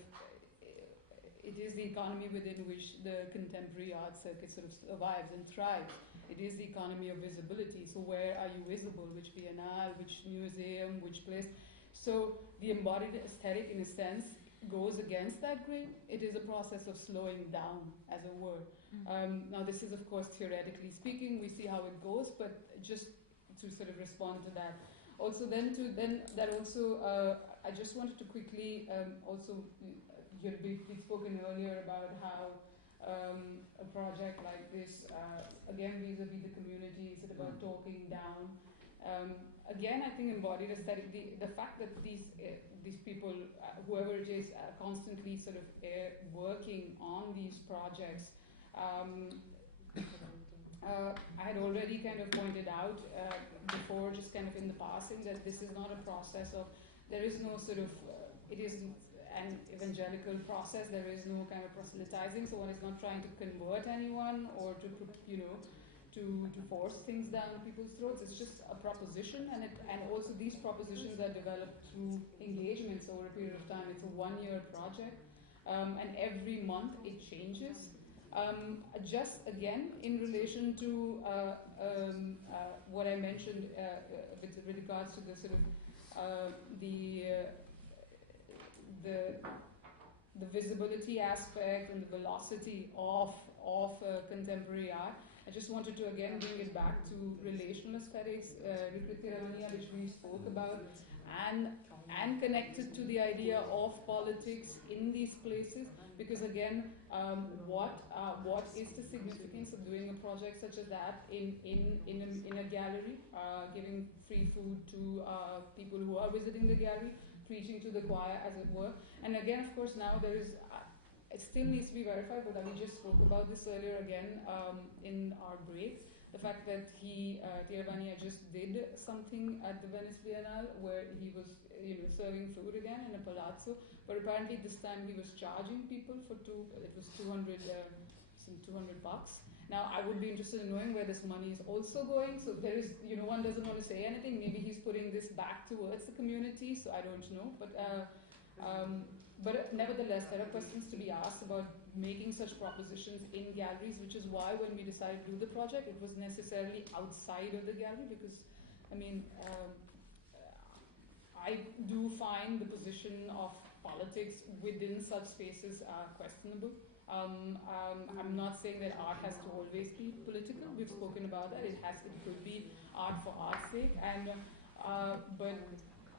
it is the economy within which the contemporary art circuit sort of survives and thrives. It is the economy of visibility. So where are you visible? Which biennale, which museum, which place? So the embodied aesthetic, in a sense, goes against that grain. It is a process of slowing down, as it were. Now this is, of course, theoretically speaking. We see how it goes, but just to sort of respond to that. Also, I just wanted to quickly you had briefly spoken earlier about how a project like this, again vis-a-vis the community, is it about talking down? Again, I think embodied aesthetic, the fact that these people, whoever it is, constantly sort of working on these projects. I had already kind of pointed out before, just kind of in the passing, that this is not a process of, there is no sort of, it is an evangelical process, there is no kind of proselytizing, so one is not trying to convert anyone or to force things down people's throats. It's just a proposition, and also these propositions are developed through engagements over a period of time. It's a 1-year project, and every month it changes. Just again, in relation to what I mentioned with regards to the sort of the visibility aspect and the velocity of contemporary art, I just wanted to again bring it back to relational aesthetics, which we spoke about, and connected to the idea of politics in these places. Because again, what is the significance of doing a project such as that in a gallery, giving free food to people who are visiting the gallery, preaching to the choir, as it were. And again, of course, now there is, it still needs to be verified, but we just spoke about this earlier again in our break. The fact that Tiravania just did something at the Venice Biennale where he was serving food again in a palazzo, but apparently this time he was charging people for it was $200. Now I would be interested in knowing where this money is also going. So there is, one doesn't want to say anything. Maybe he's putting this back towards the community, so I don't know. But nevertheless, there are questions to be asked about making such propositions in galleries, which is why when we decided to do the project, it was necessarily outside of the gallery, because, I do find the position of politics within such spaces questionable. I'm not saying that art has to always be political. We've spoken about that. It could be art for art's sake, but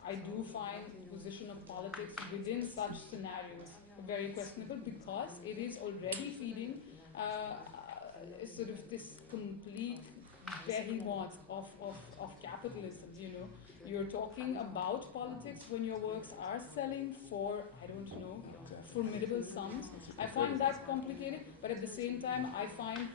I do find the position of politics within such scenarios very questionable, because it is already feeding sort of this complete behemoth of capitalism. You're talking about politics when your works are selling for, I don't know, formidable sums. I find that complicated, but at the same time, I find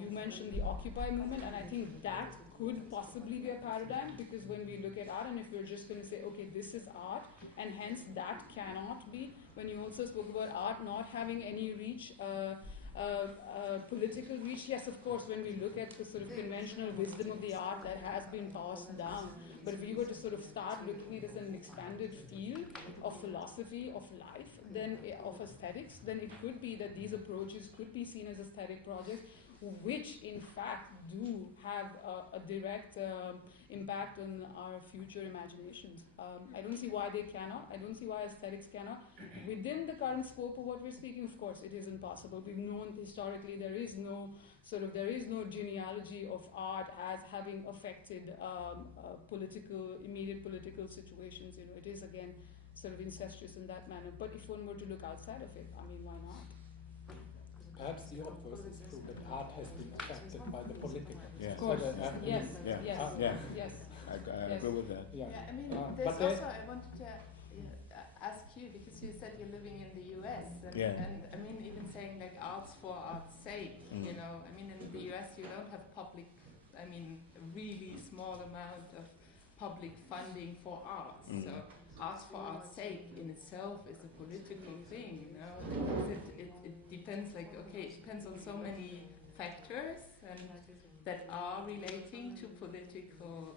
you mentioned the Occupy movement, and I think that could possibly be a paradigm, because when we look at art, and if we're just going to say, okay, this is art, and hence that cannot be, when you also spoke about art not having any reach, political reach, yes, of course, when we look at the sort of conventional wisdom of the art that has been passed down, but if we were to sort of start looking at it as an expanded field of philosophy, of life, then of aesthetics, then it could be that these approaches could be seen as aesthetic projects, which in fact do have a direct impact on our future imaginations. I don't see why they cannot. I don't see why aesthetics cannot. Within the current scope of what we're speaking, of course, it isn't possible. We've known historically there is no genealogy of art as having affected immediate political situations. It is again sort of incestuous in that manner. But if one were to look outside of it, why not? Perhaps the opposite is true, that art has been affected by the political. Yes. Of course. Yes. I agree with that. Yeah, there's also, I wanted to ask you, because you said you're living in the US, and even saying like arts for art's sake, in the US you don't have a really small amount of public funding for arts. So art for art's sake in itself is a political thing, you know. Because it depends, like, okay, it depends on so many factors and that are relating to political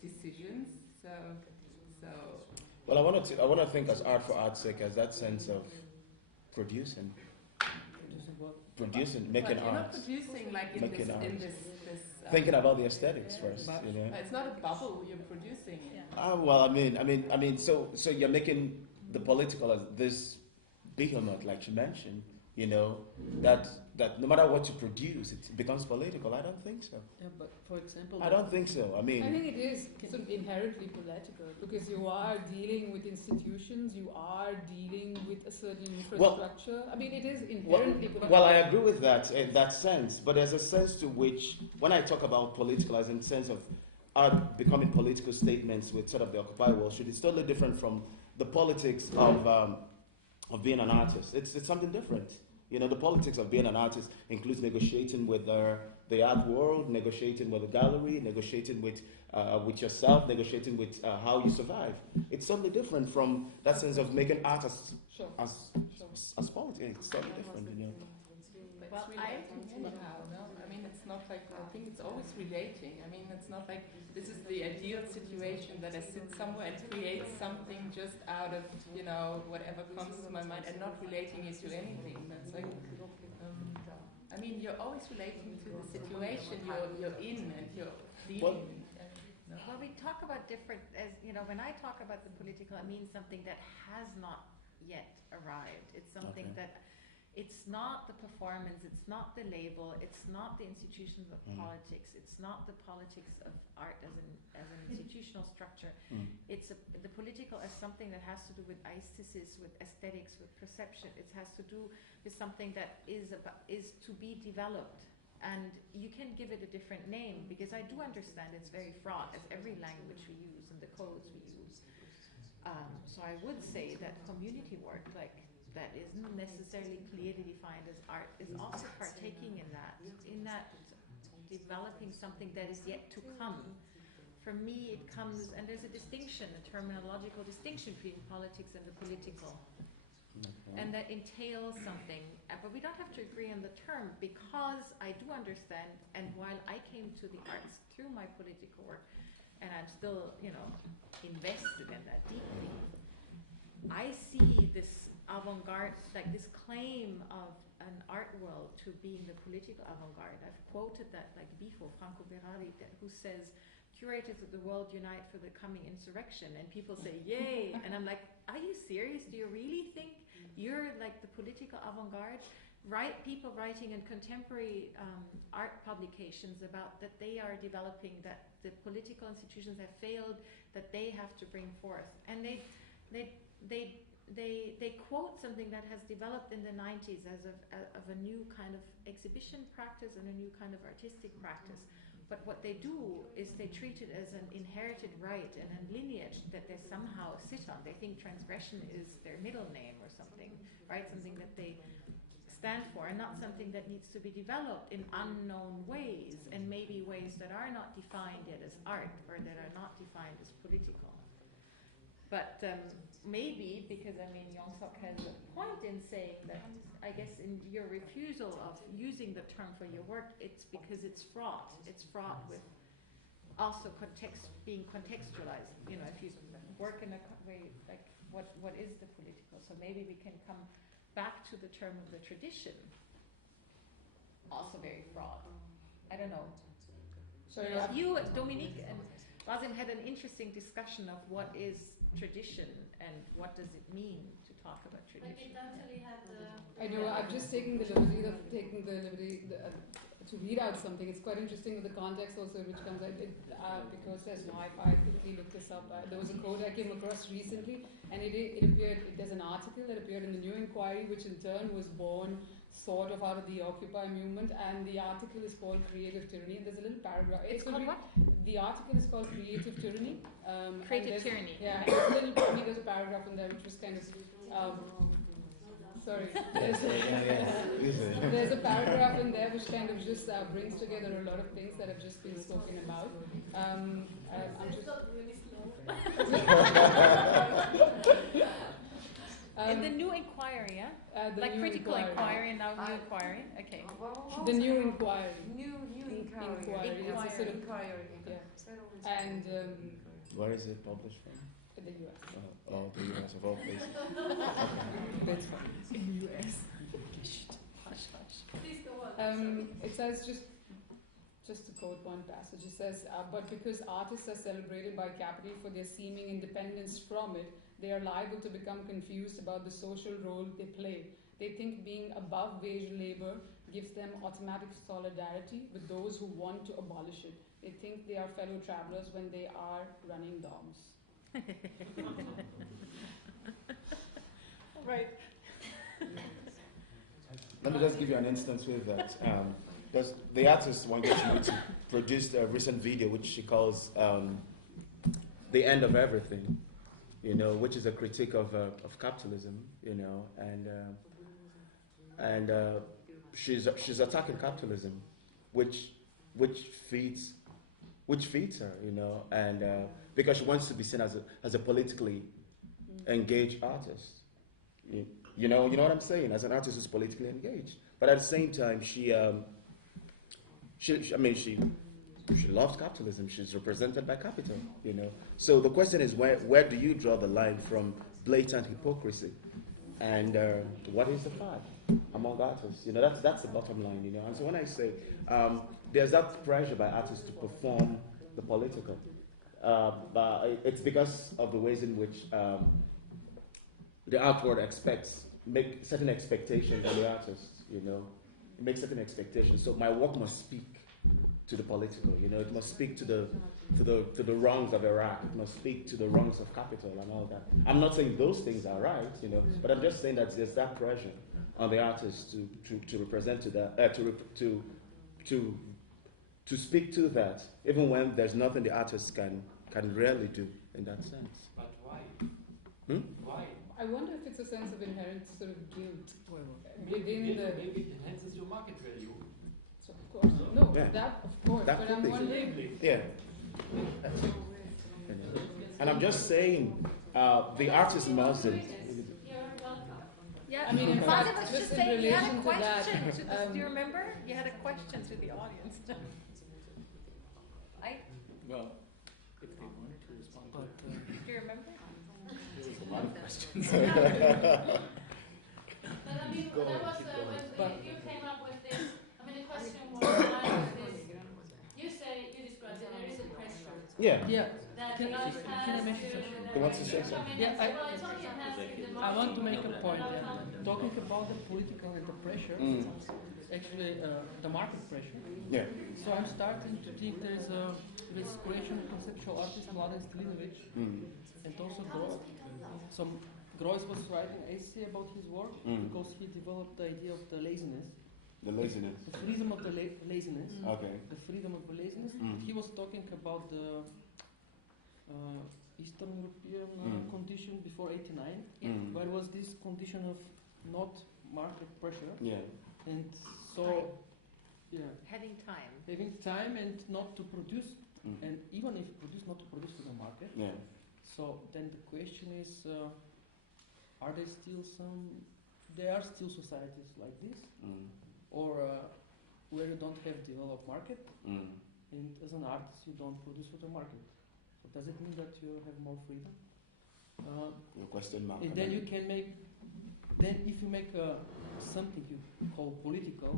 decisions. So. Well, I want to think as art for art's sake as that sense of producing. Producing, making you're art. Not producing like in this thinking about the aesthetics first, you know. It's not a bubble you're producing. Well, I mean, so you're making the political as this behemoth, like you mentioned, you know, that no matter what you produce, it becomes political. I don't think so. Yeah, but for example, I don't think so. I mean, I think it is sort of inherently political because you are dealing with institutions, you are dealing with a certain infrastructure. I mean, it is inherently political. Well, I agree with that in that sense, but there's a sense to which, when I talk about political, as in the sense of art becoming political statements with sort of the Occupy Wall Street, it's totally different from the politics of being an artist. It's something different. You know, the politics of being an artist includes negotiating with the art world, negotiating with the gallery, negotiating with yourself, negotiating with how you survive. It's totally different from that sense of making art as politics. It's totally different, you know. Well, I mean, it's not like, I think it's always relating. I mean, it's not like this is the ideal situation that I sit somewhere and create something just out of, you know, whatever comes to my mind and not relating it to anything. That's like, I mean, you're always relating to the situation you're in and you're dealing. Well, we talk about different, as you know, when I talk about the political, I mean something that has not yet arrived. It's something that, it's not the performance, it's not the label, it's not the institutions of politics, it's not the politics of art as an institutional structure. It's the political as something that has to do with aesthesis, with aesthetics, with perception. It has to do with something that is to be developed. And you can give it a different name, because I do understand it's very fraught, as every language we use and the codes we use. So I would say that community work, like that isn't necessarily clearly defined as art, is also partaking in that developing something that is yet to come. For me, it comes, and there's a distinction, a terminological distinction between politics and the political. And that entails something, but we don't have to agree on the term, because I do understand, and while I came to the arts through my political work, and I'm still, you know, invested in that deeply, I see this avant-garde, like this claim of an art world to being the political avant-garde. I've quoted that, like Bifo, Franco Berardi, who says, curators of the world unite for the coming insurrection, and people say, yay, and I'm like, are you serious? Do you really think you're like the political avant-garde? People writing in contemporary art publications about that they are developing, that the political institutions have failed, that they have to bring forth, and they quote something that has developed in the 90s as of a new kind of exhibition practice and a new kind of artistic practice. But what they do is they treat it as an inherited right and a lineage that they somehow sit on. They think transgression is their middle name or something, right? Something that they stand for, and not something that needs to be developed in unknown ways, and maybe ways that are not defined yet as art, or that are not defined as political. But maybe, because I mean Yongseok has a point in saying that, I guess in your refusal of using the term for your work, it's because it's fraught. It's fraught with also being contextualized. You know, if you work in a way like what is the political? So maybe we can come back to the term of the tradition. Also very fraught. I don't know. So you, Dominique, and Basim had an interesting discussion of what is tradition and what does it mean to talk about tradition. Gitanjali had I know, I'm just taking the liberty to read out something. It's quite interesting with the context also which comes out, because there's no, if I quickly looked this up, there was a quote I came across recently, and it appeared, there's an article that appeared in the New Inquiry, which in turn was born sort of out of the Occupy movement, and the article is called Creative Tyranny, and there's a little paragraph. It's called what? The article is called Creative Tyranny. Creative Tyranny. Yeah, there's a paragraph in there which was kind of Sorry. Easy. There's a paragraph in there which kind of just brings together a lot of things that have just been spoken about. I'm just really slow. In the new inquiry, yeah? Like new critical inquiry and now new inquiry. Okay. The new inquiry. New Inquiry. It's a sort of yeah. And Where is it published from? in the US. Oh, the US of all places. That's fine. In the US. Hush, hush. Please go on. It says just to quote one passage, it says, but because artists are celebrated by capital for their seeming independence from it, they are liable to become confused about the social role they play. They think being above wage labor gives them automatic solidarity with those who want to abolish it. They think they are fellow travelers when they are running DOMs. Right. Let me just give you an instance with that. Because the artist Ugochukwu to produced a recent video which she calls "The End of Everything," which is a critique of capitalism, and she's attacking capitalism, which feeds her, and because she wants to be seen as a politically engaged artist. You know what I'm saying? As an artist who's politically engaged, but at the same time, she loves capitalism. She's represented by capital, So the question is, where do you draw the line from blatant hypocrisy, and what is the fact among artists? That's the bottom line, And so when I say there's that pressure by artists to perform the political, but it's because of the ways in which the artwork make certain expectations of the artists, It makes certain expectations. So my work must speak to the political, It must speak to the wrongs of Iraq. It must speak to the wrongs of capital and all that. I'm not saying those things are right, But I'm just saying that there's that pressure on the artists to represent to that, to speak to that, even when there's nothing the artists can really do in that sense. But why? Why? I wonder if it's a sense of inherent sort of guilt Maybe it enhances your market value. So of course, no, Yeah. that of course. That But could I'm be. wondering. Yeah. And I'm just saying, the artist mustn't. You're welcome. Yeah, I mean, in Father fact, was just just in saying you had a relation to that, question to this. Do you remember? You had a question to the audience. Well, if they wanted to respond to it. Do you remember? There was a lot of questions. But I mean, that was when you came up with this. I mean, the question was you described that there is a pressure Yeah. that Can the I artist has mention to. something? Who wants to say something? Come in Yeah, and say, well, it's only enhancing the I want to make a market. point. Talking about the political and the pressure, actually the market pressure. Yeah. So I'm starting to think there is this Croatian conceptual artist Mladen Stilinovic and also Gross. So Gross was writing an essay about his work because he developed the idea of the laziness. The laziness. The freedom of the laziness. Okay. The freedom of the laziness. He was talking about the Eastern European condition before '89, where was this condition of not market pressure. Yeah. And so, Having time. having time and not to produce, and even if produce, not to produce to the market. Yeah. So then the question is, are there still there are still societies like this, or where you don't have developed market, and as an artist you don't produce for the market. So does it mean that you have more freedom? Your question mark. And then you can make, if you make something you call political,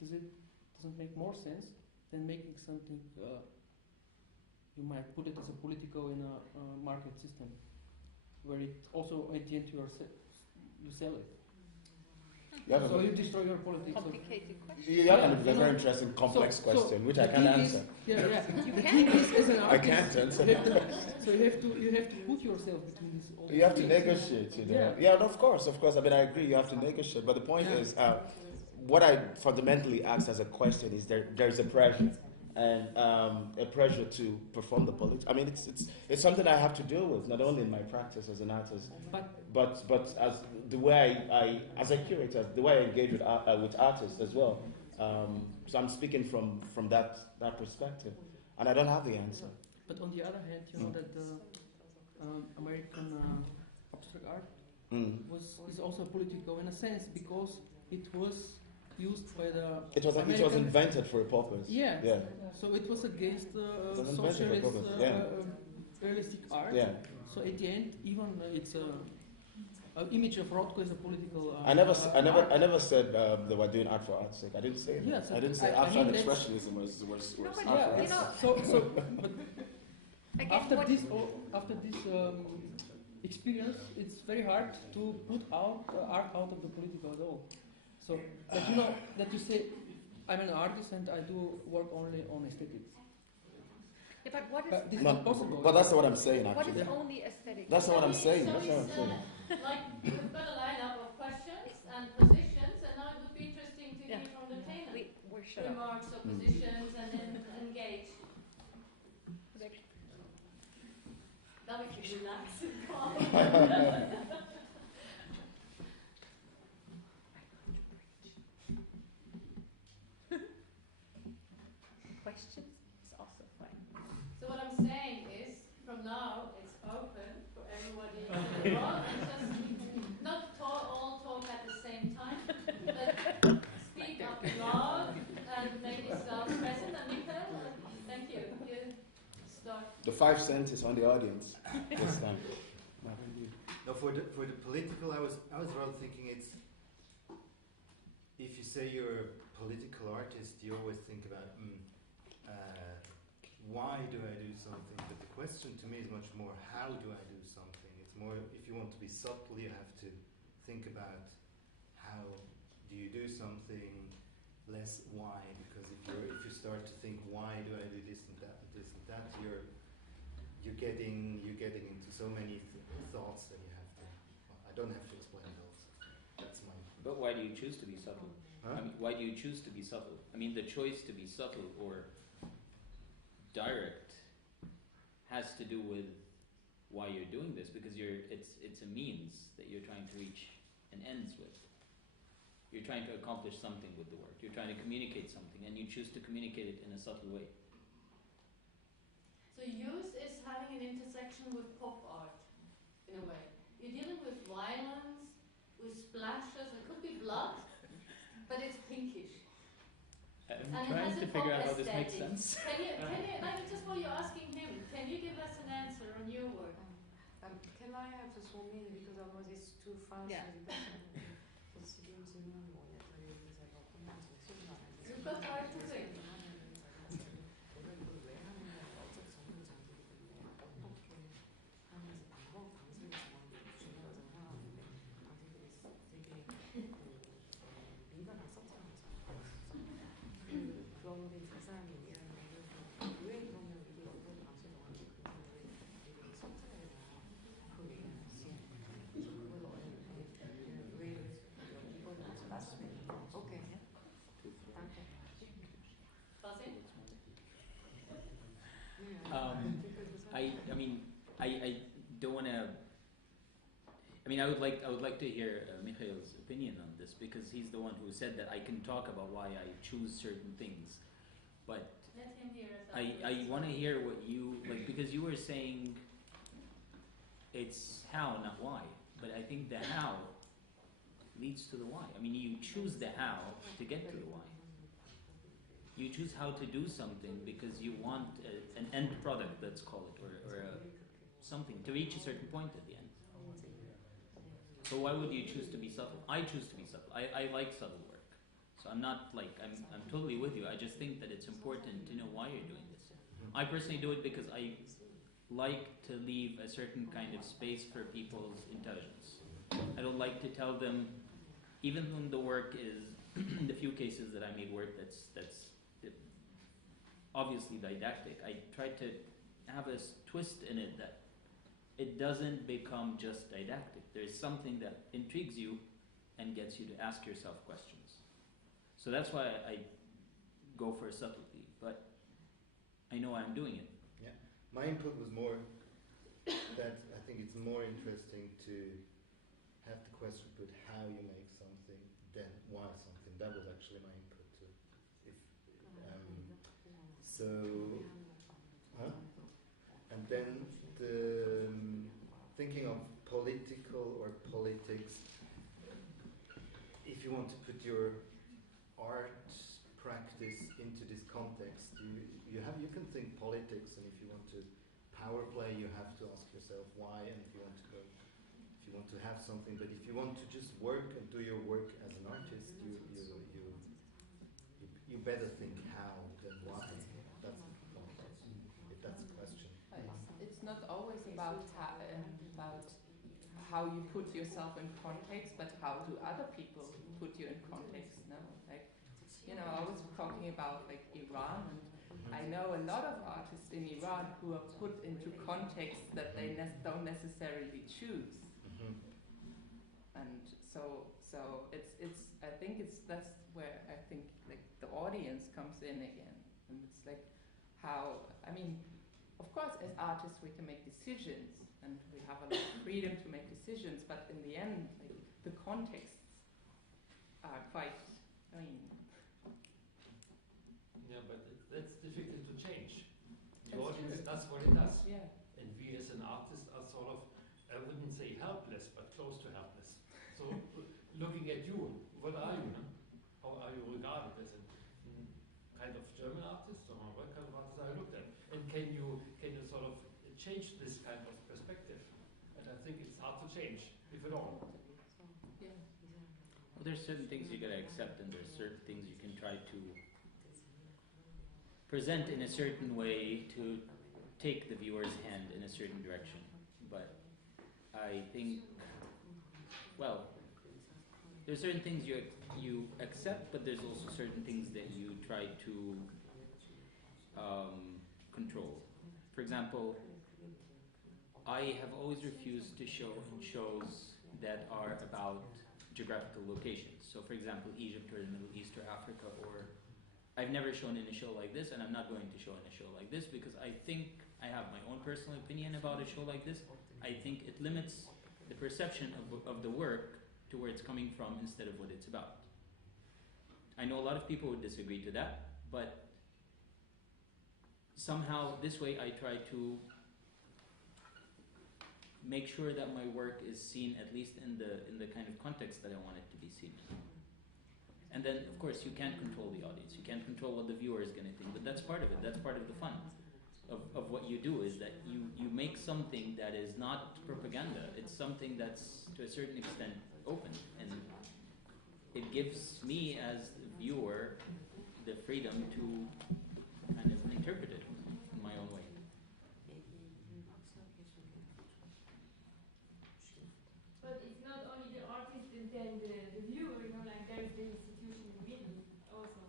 doesn't make more sense than making something you might put it as a political in a market system, where it also at the end you sell it. Yeah, so you destroy your politics. Complicated question. Yeah, and it's a very interesting, complex question, which I can't answer. You can. Thing is, as an artist, I can't answer. So you have to put yourself between these. All You have to things. negotiate, Yeah, of course. I mean, I agree. You have to negotiate, but the point is, what I fundamentally ask as a question is there's a pressure, and a pressure to perform the politics. I mean, it's something I have to deal with, not only in my practice as an artist, but as the way I as a curator, the way I engage with artists as well. So I'm speaking from that perspective, and I don't have the answer. But on the other hand, you know that the American abstract art is also political in a sense because it was used by the it was invented for a purpose. Yeah. Yeah. So it was against socialist realistic art. Yeah. So at the end, even it's an image of Rothko as a political. I never said they were doing art for art's sake. I didn't say that. Yeah, so I didn't say abstract expressionism was No, but art for you art's know, but again, after this experience, it's very hard to put art out of the political at all. So that you know that you say, I'm an artist and I do work only on aesthetics. Yeah, but what is this is not possible. But that's not what I'm saying. Actually, what is only aesthetic? That's not what I'm saying. So That's what I'm saying. like we've got a lineup of questions and positions, and now it would be interesting to hear from the panel. We're shut up. Remarks or positions, and then engage. Now we can relax and calm. Questions is also fine. So what I'm saying is, from now it's open for everybody to roll and just not all talk at the same time, but speak up loud and make yourself present. And Michael, thank you. You start. The 5 cents is on the audience this time. No, for the political, I was rather thinking it's, if you say you're a political artist, you always think about why do I do something? But the question to me is much more, how do I do something? It's more, if you want to be subtle, you have to think about how do you do something, less why. Because if you start to think why do I do this and that, you're getting into so many thoughts that you have to. Well, I don't have to explain those. That's my. But why do you choose to be subtle? Huh? I mean, why do you choose to be subtle? I mean, the choice to be subtle or direct has to do with why you're doing this, because it's a means that you're trying to reach and ends with. You're trying to accomplish something with the work. You're trying to communicate something, and you choose to communicate it in a subtle way. So use is having an intersection with pop art, in a way. You're dealing with violence, with splashes. It could be blood, but it's pinkish. I'm And trying to figure out how this makes aesthetic. sense. Can you, like just while you're asking him, can you give us an answer on your work? Can I have just 1 minute because otherwise it's too fast. Yeah. You've got time to think. I don't want to. I mean, I would like to hear Michael's opinion on this, because he's the one who said that I can talk about why I choose certain things, but Let him hear us I want to hear what you like, because you were saying it's how, not why, but I think the how leads to the why. I mean, you choose the how to get to the why. You choose how to do something because you want an end product, let's call it, or something to reach a certain point at the end. So why would you choose to be subtle? I choose to be subtle. I like subtle work. So I'm not like, I'm totally with you. I just think that it's important to know why you're doing this. I personally do it because I like to leave a certain kind of space for people's intelligence. I don't like to tell them, even when the work is, in the few cases that I made work that's obviously didactic, I try to have a twist in it that it doesn't become just didactic. There's something that intrigues you and gets you to ask yourself questions. So that's why I go for subtlety. But I know I'm doing it. Yeah, my input was more that I think it's more interesting to have the question put how you make something than why something. That was actually my input too. And then the thinking of political or politics. If you want to put your art practice into this context, you can think politics, and if you want to power play, you have to ask yourself why, and if you want to have something. But if you want to just work and do your work as an artist, you better think how than why. That's the point. If that's a question. It's not always about how you put yourself in context, but how do other people put you in context? No, like, I was talking about like Iran, and I know a lot of artists in Iran who are put into contexts that they don't necessarily choose. Mm-hmm. And so that's where I think like the audience comes in again, and it's like how, of course as artists we can make decisions and we have a lot of freedom to make decisions, but in the end like, the contexts are quite, Yeah, but that's difficult to change. The audience does what it does. Yeah. And we as an artist are sort of, I wouldn't say helpless, but close to helpless. So looking at you, what are you? No? How are you regarded as a kind of German artist, or what kind of artist are you looked at? And can you sort of change this kind of perspective? And I think it's hard to change, if at all. Yeah. Well, there's certain things you gotta accept, and there's certain things you can try to present in a certain way to take the viewer's hand in a certain direction. But I think, well, there's certain things you accept, but there's also certain things that you try to control. For example, I have always refused to show in shows that are about geographical locations. So for example, Egypt or the Middle East or Africa, or I've never shown in a show like this, and I'm not going to show in a show like this because I think I have my own personal opinion about a show like this. I think it limits the perception of the work to where it's coming from instead of what it's about. I know a lot of people would disagree to that, but somehow this way I try to make sure that my work is seen at least in the kind of context that I want it to be seen. And then, of course, you can't control the audience. You can't control what the viewer is going to think, but that's part of it. That's part of the fun of what you do, is that you make something that is not propaganda. It's something that's, to a certain extent, open. And it gives me, as the viewer, the freedom to kind of interpret it in my own way. But it's not only the artist and then the viewer, like there's the institution in the middle also.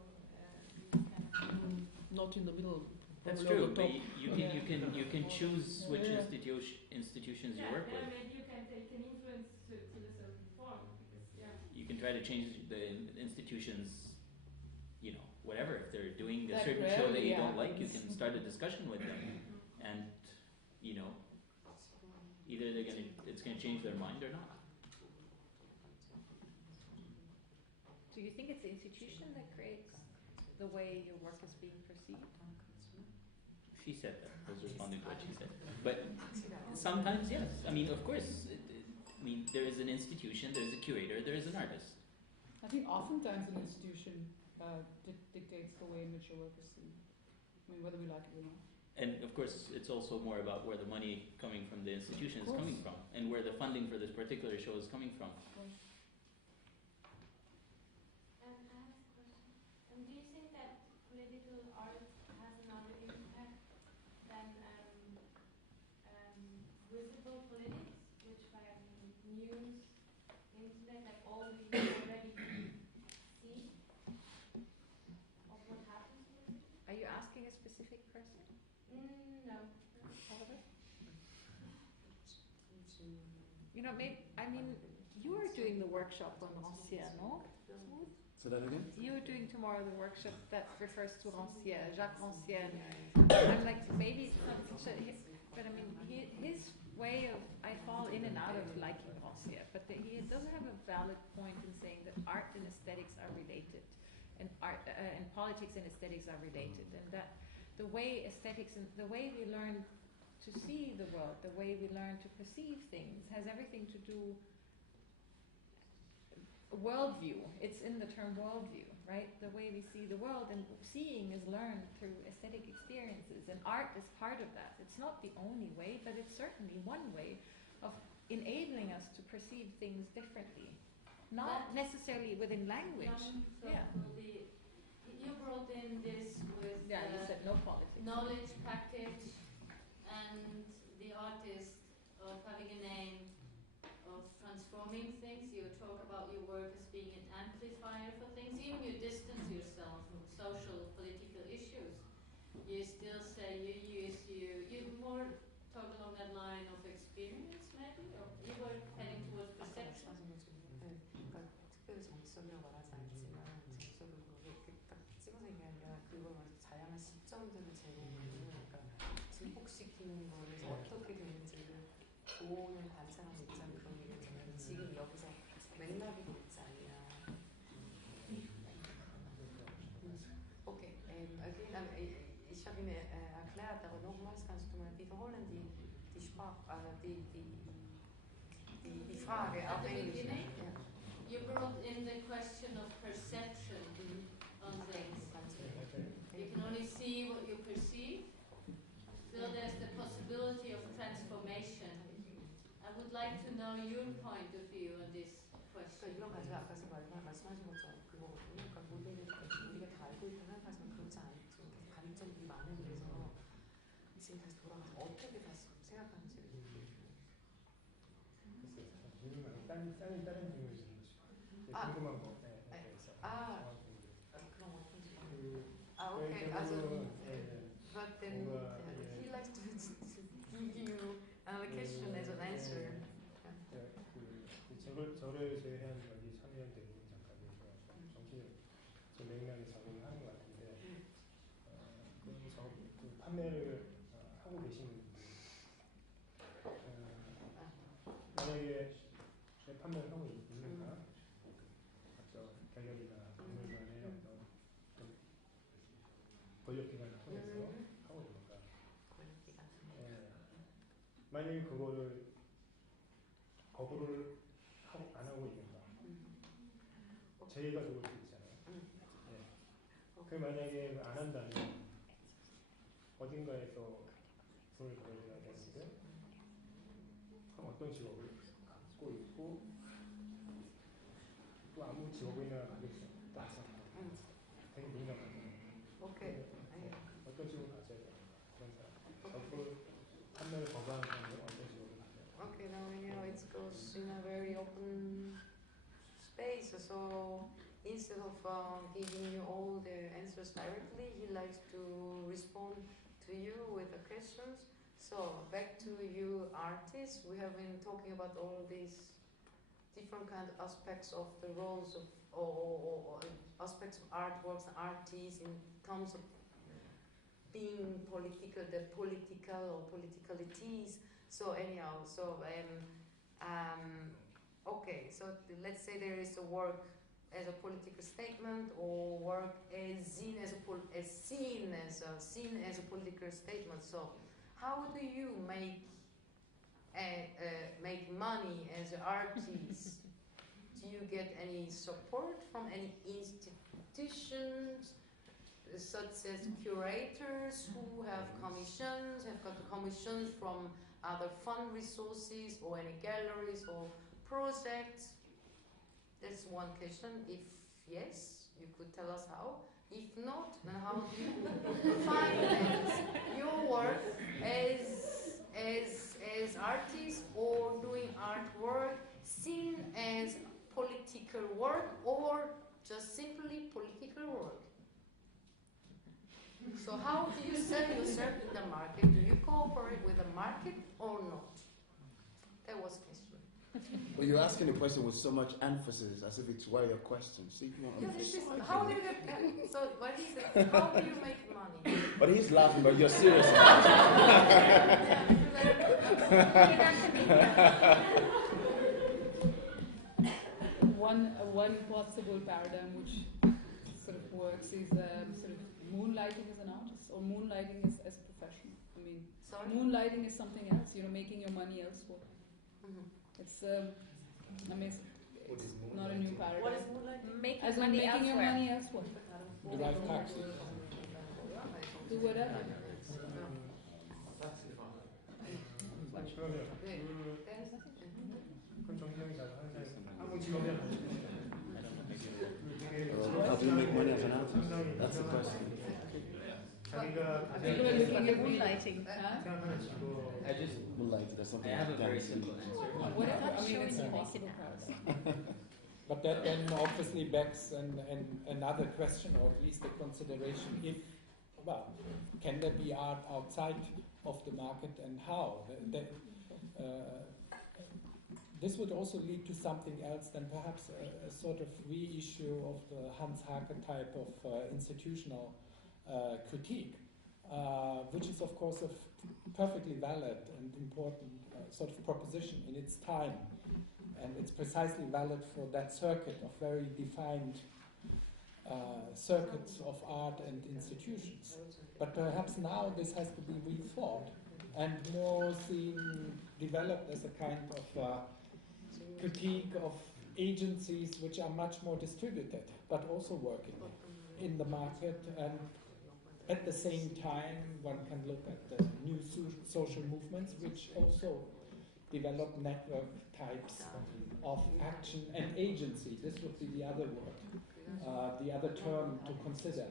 Not in the middle. That's true, but you can choose which institutions you work with. Maybe you can take an influence to the certain form, because you can try to change the institutions, whatever. If they're doing a certain show that you don't like, you can start a discussion with them, and either it's gonna change their mind or not. Do you think it's the institution that creates the way your work is being perceived? She said that. I was responding to what she said. But sometimes, yes. Of course. There is an institution, there is a curator, there is an artist. I think oftentimes an institution dictates the way in which your work is seen. Whether we like it or not. And of course, it's also more about where the money coming from the institution is coming from, and where the funding for this particular show is coming from. And I have a question. Do you think that political art has another impact than visible politics, which by news, internet, like all we already see of what happens with it? Are you asking a specific person? No. You are doing the workshop on Ancien, no? So that again? You're doing tomorrow the workshop that refers to Rancière, Jacques Rancière. I'm like, maybe it's not such a, but I mean, his way of, I fall in and out of liking Rancière, but he does have a valid point in saying that art and aesthetics are related, and art and politics and aesthetics are related, and that the way aesthetics and the way we learn to see the world, the way we learn to perceive things, has everything to do. Worldview. It's in the term worldview, right? The way we see the world, and seeing is learned through aesthetic experiences, and art is part of that. It's not the only way, but it's certainly one way of enabling us to perceive things differently, not necessarily within language. Yeah. You brought in this with you said no politics. Knowledge package and the artist of having a name, of transforming things. You talk about your work as being an amplifier for things. Even you distance yourself from social, political issues. You still say you more talk along that line of experience, maybe? Or you were heading towards perception? 그러니까 특별히 정치적이라고 말하지 않지만 정치적으로 이렇게 딱 찍어서 얘기하면 그걸 가지고 다양한 시점들을 제공하는, 그러니까 증폭시키는 거를 어떻게 되는지를 보는 관찰하는 입장이 그런 얘기를 들으면 지금 여기서 맥락이 있지 않냐. Okay, ich habe Ihnen erklärt, aber nochmals kannst du mal wiederholen die Frage At auf the Englisch. beginning, you brought in the question of perception on things. You can only see what you perceive. So there's the possibility of transformation. I would like to know your point of view on this question. 이런 가지고 아까 말씀하신 것처럼 그거거든요. 그러니까 모든 게 우리가 다 알고 있다 생각하지만 그렇지 않죠. 관점이 많은 데서 지금 다시 돌아가서 어떻게 다시 생각하는지. 다른 질문을 드리고 싶어요. 궁금한 거. 그럼 어떤 질문? 오케이. But then he likes to give you another question as an answer. 저를 제외한 여기 참여한 대부분 작가들과 정치적 맥락에 적응을 하는 것 같은데, 그 판매를 하고 계시는 분들, 만약에 판매를 하고 있는가, 각종 갤러리나 박물관의 어떤 권력기관을 통해서 하고 있는가. 만약에 그거를 거부를 안 하고 있는가. 제의가 좋을 수 있잖아요. 그 만약에 안 한다면 어딘가에서 돈을 벌어야 되는데, 그럼 어떤 직업을 갖고 있고 또 아무 직업이나 가질 수 없다. 되게 민감하잖아요. 어떤 직업을 가져야 되는가, 그런 사람. 적극 판매를 거부하는 사람은 어떤 직업을 가져야 되는가. Okay, now it goes in a very open space. So instead of giving you all the answers directly, he likes to respond to you with the questions. So back to you, artists. We have been talking about all these different kind of aspects of the roles of or aspects of artworks, artists in terms of being political, the political or politicalities. So anyhow, okay, so let's say there is a work as a political statement, or work as seen as a political statement. So how do you make money as an artist? Do you get any support from any institutions, such as curators who have commissions, have got commissions from other fund resources, or any galleries or projects? That's one question. If yes, you could tell us how. If not, then how do you finance your work as artists, or doing artwork seen as political work, or just simply political work? So how do you sell yourself in the market? Do you cooperate with the market or not? That was the question. Well, you're asking the question with so much emphasis, as if it's why your question. See, how do you get, so what he said, how do you make money? But he's laughing, but you're serious about One possible paradigm which sort of works is sort of moonlighting as an artist, or moonlighting as a profession. I mean, sorry? Moonlighting is something else. Making your money elsewhere. It's I mean, it's not a new paradigm. What is moonlighting? As in making your money elsewhere. Drive taxis. Do whatever. How do you make money as an artist? That's the question. People are looking at moonlighting. I just Moonlight, there's something I have a very dancing. simple answer. Whatever. I mean, it's impossible. But that then obviously begs another question, or at least a consideration, if, well, can there be art outside of the market, and how? This would also lead to something else than perhaps a sort of reissue of the Hans Hake type of institutional critique, which is of course a perfectly valid and important sort of proposition in its time, and it's precisely valid for that circuit of very defined circuits of art and institutions. But perhaps now this has to be rethought and more seen, developed as a kind of critique of agencies which are much more distributed, but also working in the market. And at the same time, one can look at the new social movements, which also develop network types of action and agency. This would be the other word, the other term to consider.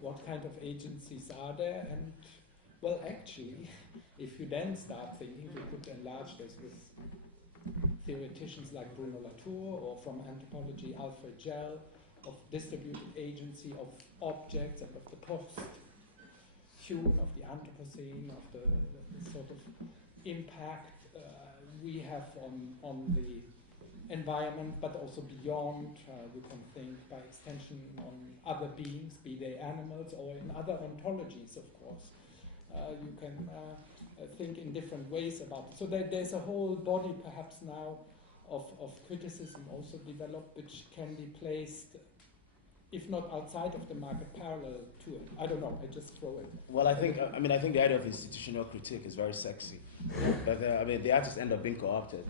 What kind of agencies are there? And, well, actually, if you then start thinking, you could enlarge this with theoreticians like Bruno Latour, or from anthropology, Alfred Gell, of distributed agency of objects and of the post-human, of the Anthropocene, of the sort of impact we have on the environment, but also beyond. We can think by extension on other beings, be they animals or in other ontologies, of course. You can think in different ways about it. So there's a whole body perhaps now of criticism also developed, which can be placed, if not outside of the market, parallel to it. I don't know, I just throw it. Well, I think the idea of institutional critique is very sexy. But the artists end up being co-opted.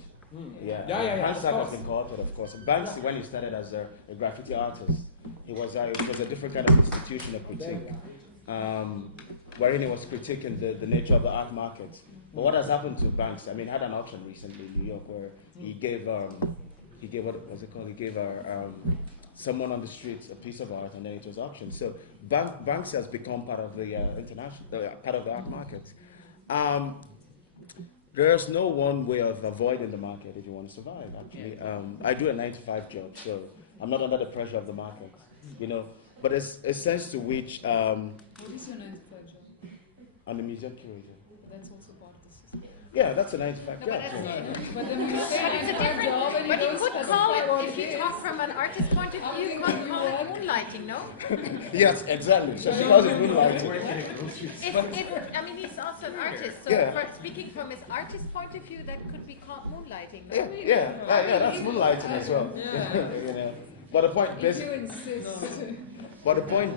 Yeah. Hans Hake has been co-opted, of course. Banksy, when he started as a graffiti artist, it was a different kind of institutional critique, wherein he was critiquing the nature of the art market. But what has happened to Banksy? He had an auction recently in New York where he gave what was it called? He gave someone on the streets a piece of art, and then it was auctioned. So Banksy has become part of the part of the art market. There's no one way of avoiding the market if you want to survive, actually. I do a 9-to-5 job, so I'm not under the pressure of the market, But there's a sense to which... what is your 9-to-5 job? I'm a museum curator. That's also part of the system. Yeah, that's a 9-to-5 job. But then you say 9-to-5 job and you But you don't could specify call what it, if you talk from an artist's point of view, you could call it moonlighting, no? Yes, exactly. So she calls it moonlighting. He's also an artist, so speaking from his artist's point of view, that could be called moonlighting, no? Yeah, that's moonlighting as well. But the point, basically... If you insist. But the point,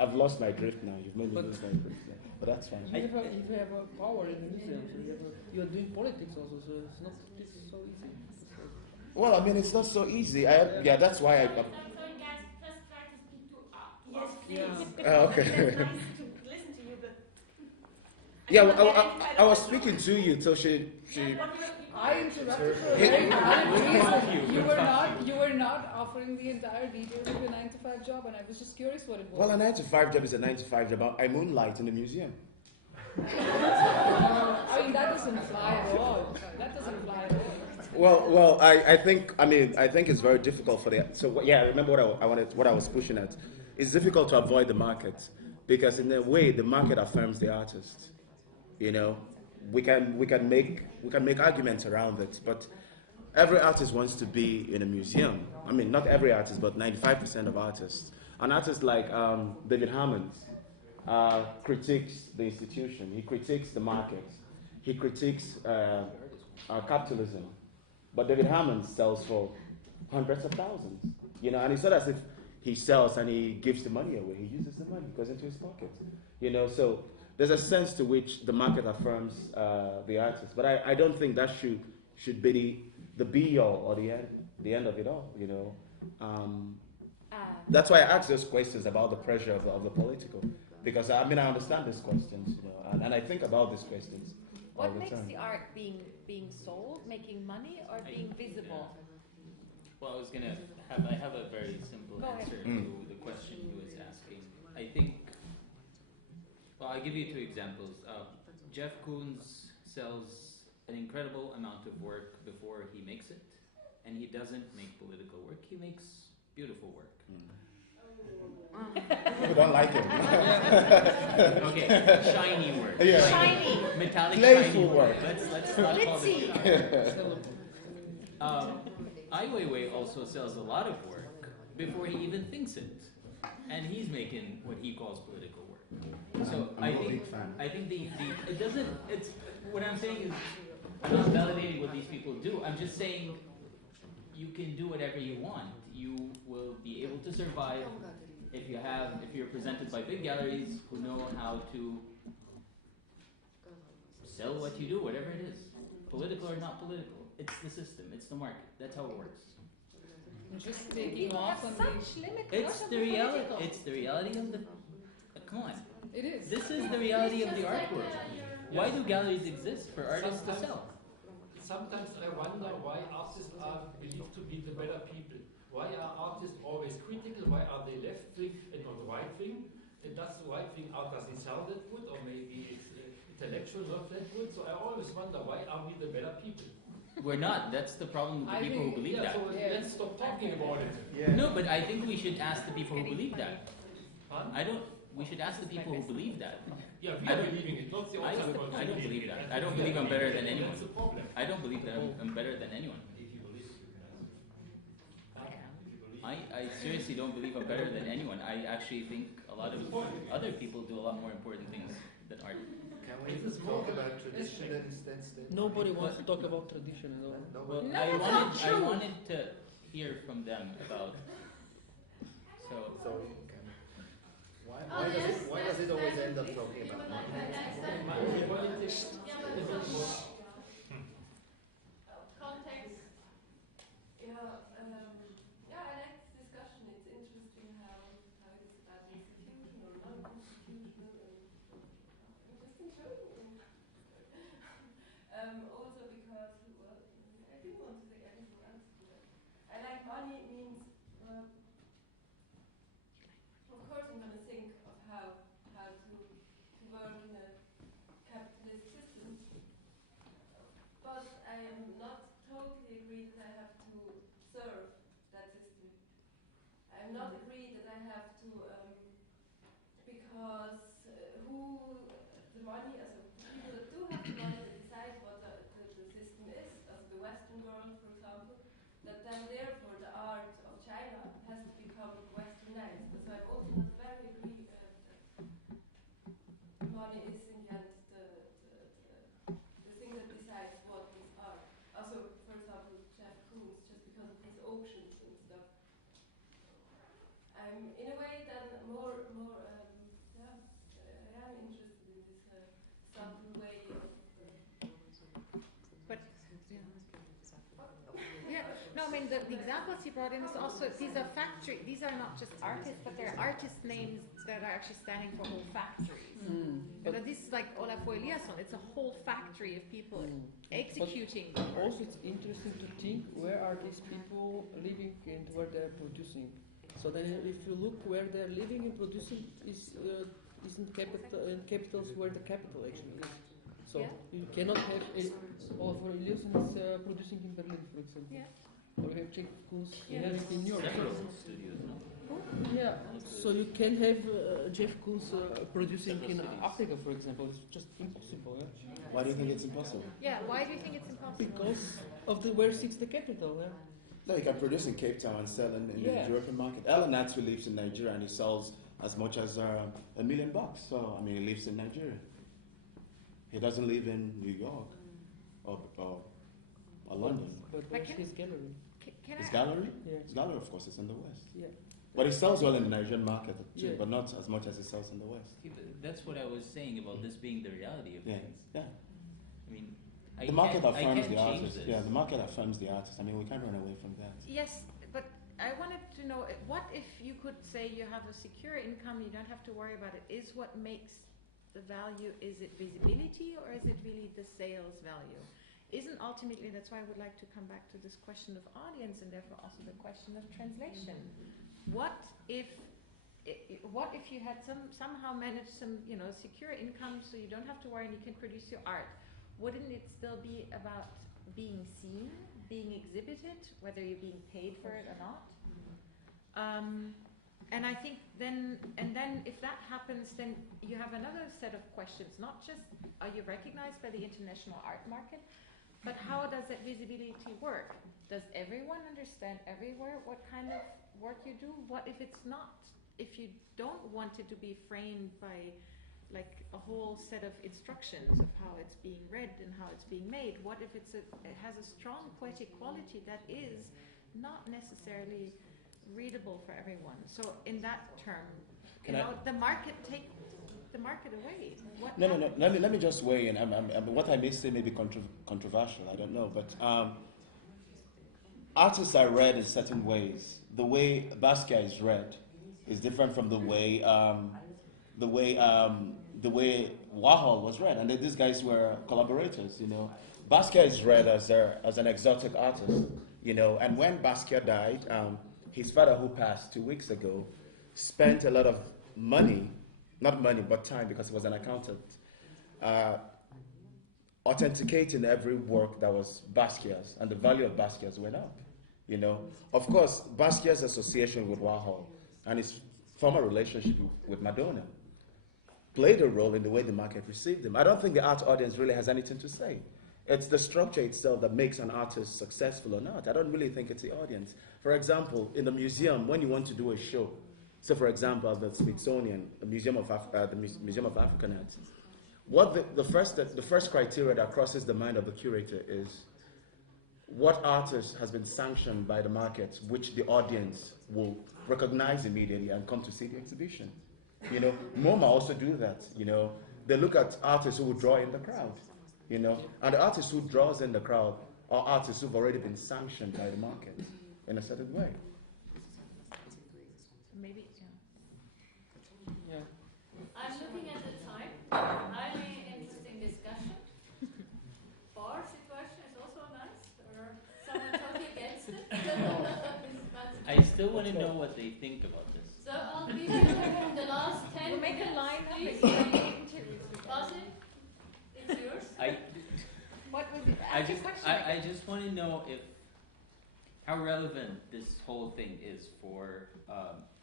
I've lost my drift now. You've made me lose my drift. But that's fine. If you have a power in the museum, so you're doing politics also, so it's not so easy. Well, it's not so easy. That's why I... Yes, please. Okay. That's nice to listen to you, but Yeah, I was speaking to you, so she I interrupted for a very valid reason. You were not offering the entire details of your 9-to-5 job, and I was just curious what it was. Well, a 9-to-5 job is a 9-to-5 job. I moonlight in the museum. That doesn't fly at all. That doesn't fly at all. Well, I think it's very difficult for the. So yeah, remember what I was pushing at. It's difficult to avoid the market because in a way the market affirms the artist. We can make arguments around it, but every artist wants to be in a museum. I mean, not every artist, but 95% of artists. An artist like David Hammond critiques the institution. He critiques the market. He critiques capitalism. But David Hammond sells for hundreds of thousands. You know, and it's not as if he sells and he gives the money away. He uses the money, goes into his pocket. You know, so there's a sense to which the market affirms the artist. But I don't think that should be the be-all or the end of it all, you know. That's why I ask those questions about the pressure of the political. Because, I mean, I understand these questions, you know, and I think about these questions all What the makes time. the art being sold, making money, or being visible? Well, I have a very simple answer to the question he was asking. I think, well, I'll give you two examples. Jeff Koons sells an incredible amount of work before he makes it, and he doesn't make political work, he makes beautiful work. People don't like it. Okay, shiny work. Yeah. Shiny. Metallic Playful shiny work. Let's not call it beautiful. Ai Weiwei also sells a lot of work before he even thinks it, and he's making what he calls political work. So I think the it doesn't. It's what I'm saying is I'm not validating what these people do. I'm just saying you can do whatever you want. You will be able to survive if you're presented by big galleries who know how to sell what you do, whatever it is, political or not political. It's the system. It's the market. That's how it works. Just taking off on It's the reality. It's the reality of the. Come on. It is. This is the reality of the art world. Why do galleries exist? For artists to sell. Sometimes I wonder why artists are believed to be the better people. Why are artists always critical? Why are they left wing and not right wing? And does the right wing art doesn't sell that good, or maybe it's intellectual not that good? So I always wonder, why are we the better people? We're not. That's the problem with the people who believe that. So let's stop talking about it. Yeah. No, but I think we should ask the people who believe that. Huh? We should ask the people who believe that. Yeah, we are believing it, not the outside world. I don't believe that. I don't believe I'm better than anyone. That's the problem. I don't believe that I'm better than anyone. I seriously don't believe I'm better than anyone. I actually think a lot of other people do a lot more important things than art. Can we talk about tradition then instead? Nobody wants to talk about tradition at all. Well, No, I that's not true. wanted to hear from them about. So Why does it always end up talking about money? Context. Yeah, I like this discussion. It's interesting how it is about institutional or non-institutional, and just enjoying it. Also because, well, I didn't want to say anything else to that. I like money means, of course I'm going to think of how to work in a capitalist system, but I am not totally agreed that I have to serve that system. I am not agreed that I have to, because who the money, as people that do have the money that decide what the system is, as the Western world, for example, that then therefore the art of China has to become westernized. So I'm also not very agreed that money is in the end the thing that decides what is art. Also, for example, Jeff Koons, just because of his auctions and stuff. I'm in a way then more I am interested in this subtle way of. But yeah, no, I mean the examples he brought in is also these are factory. These are not just artists, but they're artist names that are actually standing for whole factories. But this is like Olafur Eliasson. It's a whole factory of people executing. But also, it's interesting to think where are these people living and where they're producing. So then, if you look where they're living and producing, isn't capitals where the capital actually is. So you cannot have Olafur Eliasson is producing in Berlin, for example. Yeah. Or you have Jeff Koons living in New York. Several studios, no? Yeah, so you can have Jeff Koons producing in Africa, for example. It's just impossible. Yeah? Why do you think it's impossible? Yeah, why do you think it's impossible? Because of the where sits the capital. Yeah? No, you can produce in Cape Town and sell in the European market. Alan actually lives in Nigeria and he sells as much as $1 million. So, I mean, he lives in Nigeria. He doesn't live in New York or London. But where's his gallery? His gallery? Yeah. His gallery, of course, is in the West. Yeah. But he sells well in the Nigerian market too, but not as much as he sells in the West. See, that's what I was saying about this being the reality of things. Yeah. I mean, The market affirms the change artist. this. Yeah, the market affirms the artist. I mean, we can't run away from that. Yes, but I wanted to know, what if you could say you have a secure income, you don't have to worry about it? Is what makes the value, is it visibility or is it really the sales value? Isn't ultimately, that's why I would like to come back to this question of audience and therefore also the question of translation. What if you had somehow managed some, secure income so you don't have to worry and you can produce your art? Wouldn't it still be about being seen, being exhibited, whether you're being paid for it or not? And I think then if that happens, then you have another set of questions. Not just are you recognized by the international art market, but how does that visibility work? Does everyone understand everywhere what kind of work you do? What if it's not? If you don't want it to be framed by like a whole set of instructions of how it's being read and how it's being made, what if it has a strong poetic quality that is not necessarily readable for everyone? So in that term, the market take the market away. No. Let me just weigh in. What I may say may be controversial. I don't know, but artists are read in certain ways. The way Basquiat is read is different from the way Warhol was read, and these guys were collaborators. Basquiat is read as an exotic artist. And when Basquiat died, his father, who passed 2 weeks ago, spent a lot of money. Not money, but time, because he was an accountant, authenticating every work that was Basquiat's, and the value of Basquiat's went up. Of course, Basquiat's association with Warhol and his former relationship with Madonna played a role in the way the market received him. I don't think the art audience really has anything to say. It's the structure itself that makes an artist successful or not. I don't really think it's the audience. For example, in the museum, when you want to do a show, so, for example, the Smithsonian, the Museum of African Arts, the first criteria that crosses the mind of the curator is what artist has been sanctioned by the market, which the audience will recognize immediately and come to see the exhibition. MoMA also do that. They look at artists who will draw in the crowd. And the artist who draws in the crowd are artists who've already been sanctioned by the market in a certain way. Maybe, yeah. I'm looking at the time. Highly interesting discussion. Bar situation is also nice, or someone totally against it. I still want to know what they think about this. So I'll give you the last 10 we'll make a minutes, line up please. Basim, it's yours. What was it? I just want to know how relevant this whole thing is for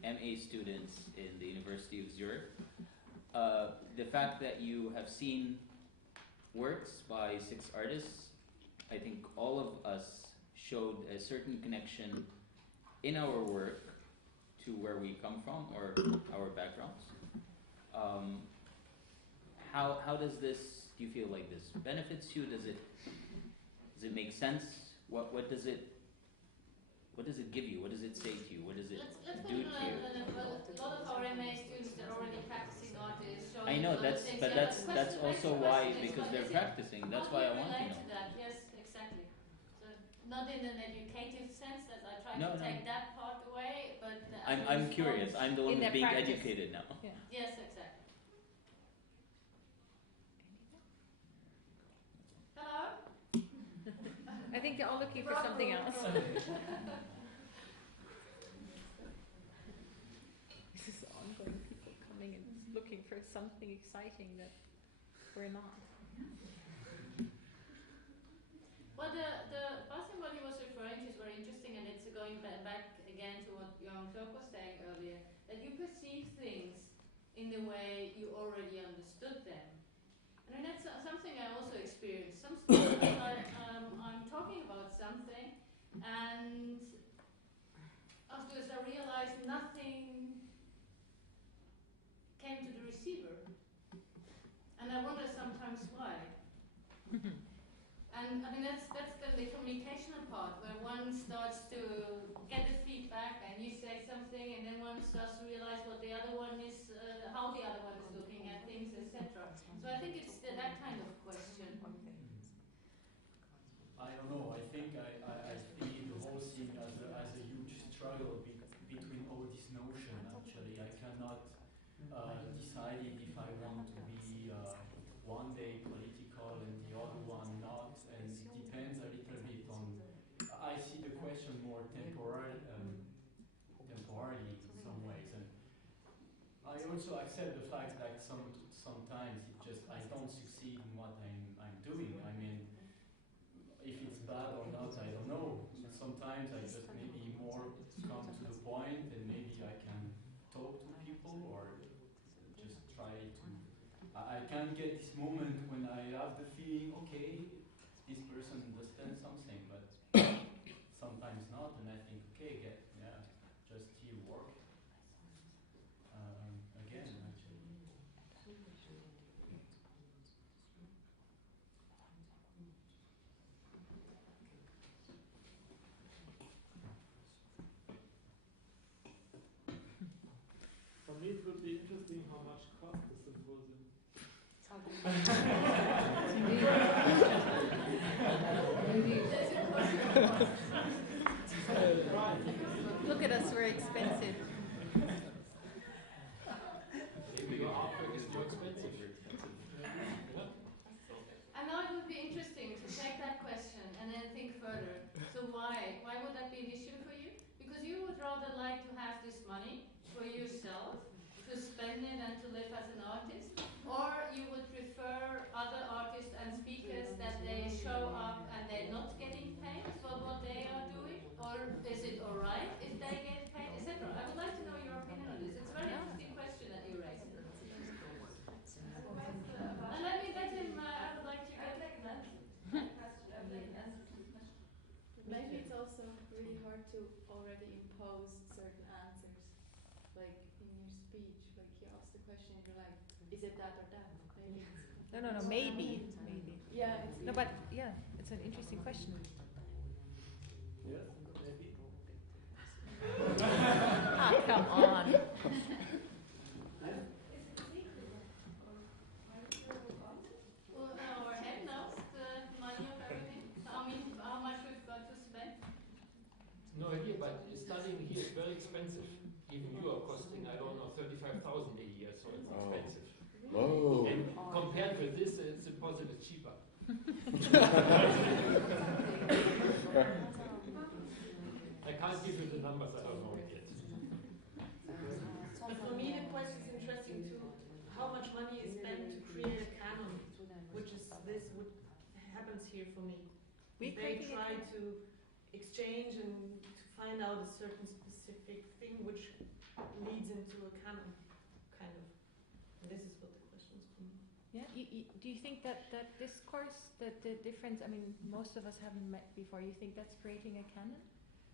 MA students in the University of Zurich. The fact that you have seen works by 6 artists, I think all of us showed a certain connection in our work to where we come from or our backgrounds. How does this, do you feel like this benefits you? Does it make sense? What does it give you? What does it say to you? What does it do to you? A lot of our MA students are already practicing artists. I know that's also why, because they're practicing. That's why I want to know. Yes, exactly. So not in an educative sense that I try to take that part away, but I'm curious. I'm the one who's being practice. educated now. Yeah. Yes, exactly. Hello. I think they're all looking for something else. This is ongoing, people coming and looking for something exciting that we're not. Well, the Basim, what he was referring to is very interesting, and it's going back again to what Yongseok was saying earlier. in the way you already understood them. I mean, that's something I also experienced. Sometimes I'm talking about something, and afterwards I realized nothing came to the receiver. And I wonder sometimes why. And I mean, that's then the communicational part, where one starts to get the feedback, and you say something, and then one starts to realize what the other one is, how the other one is looking at things, etc. So I think it's that kind of question. I don't know. I think I see the whole thing as a huge struggle between all this notion. Actually, I cannot decide if I want to be one day political and the other one not, and it depends a little bit on. I see the question more temporarily in some ways, and I also accept the fact that sometimes it just I don't succeed in what I'm doing. I mean, if it's bad or not, I don't know. Sometimes I just maybe more come to the point, and maybe I can talk to people or just try to. I can get this moment when I have the feeling, okay, this person understands something, but sometimes not, and I think, okay, just here work again, actually. For me, it would be interesting how much cost the symposium. Look at us, we're expensive. Maybe your artwork is more expensive. And now it would be interesting to take that question and then think further. So why? Why would that be an issue for you? Because you would rather like to have this money for yourself, to spend it and to live as an artist, or you would prefer other artists and speakers that they show up and they're not getting paid for what they are doing, or is it alright if they get paid, etc. I would like to know your opinion on this. It's a very interesting question that you raised. And let him, I would like to get Maybe it's also really hard to already impose certain answers, like in your speech, like you ask the question and you're like, is it that or that? Maybe. No, maybe. Yeah. No, but yeah, it's an interesting question. Yes, maybe. Come on. Well, our head knows the money of everything. I mean, how much we've got to spend. No idea, but studying here is very expensive. Even you are costing, I don't know, 35,000 a year, so it's expensive. Whoa. And compared with this, Symposium is cheaper. I can't give you the numbers, I don't know it yet. But for me, the question is interesting too. How much money is spent to create a canon, which is this, what happens here for me. They try to exchange and to find out a certain specific thing which leads into a canon, kind of. And this is what the question is for me. Yeah. Do you think that discourse, that the difference? I mean, most of us haven't met before. You think that's creating a canon?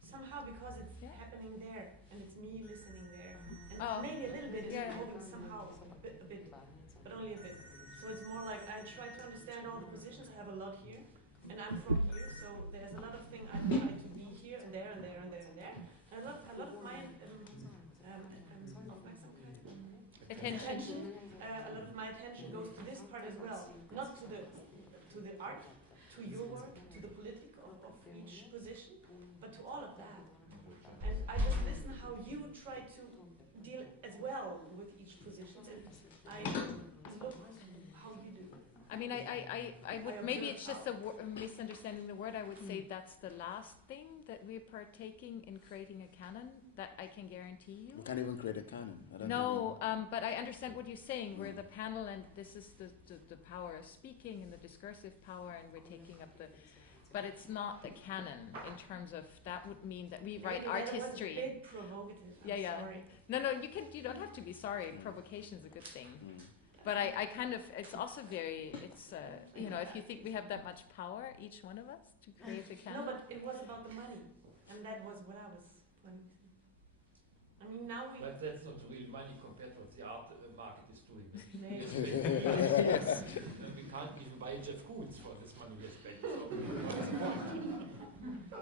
Somehow, because it's happening there, and it's me listening there, and Oh. maybe a little bit is involving somehow, a bit, but only a bit. So it's more like I try to understand all the positions. I have a lot here, and I'm from here, so there's a lot of things I try to be here and there and there and there and there. And a lot of my attention. A lot of my attention goes to this part as well, not to the art, to your work, to the political of each position, but to all of that. And I just listen how you try to deal as well with each position. And I look how you do. I mean, I would, maybe it's just a misunderstanding the word. I would say that's the last thing that we're partaking in creating a canon, that I can guarantee you. We can't even create a canon. But I understand what you're saying, where the panel, and this is the power of speaking and the discursive power, and we're taking up the but it's not a canon in terms of that would mean that we write Maybe art that was history. a bit provocative. I'm sorry. No, you don't have to be sorry. Provocation is a good thing. But I kind of, it's also very, it's, you know, if you think we have that much power, each one of us, to create the canon. No, but it was about the money, and that was what I was planning to. I mean, now we. But that's not real money compared to what the art market is doing. Yes. We can't even buy Jeff Koons for this money we have spent. So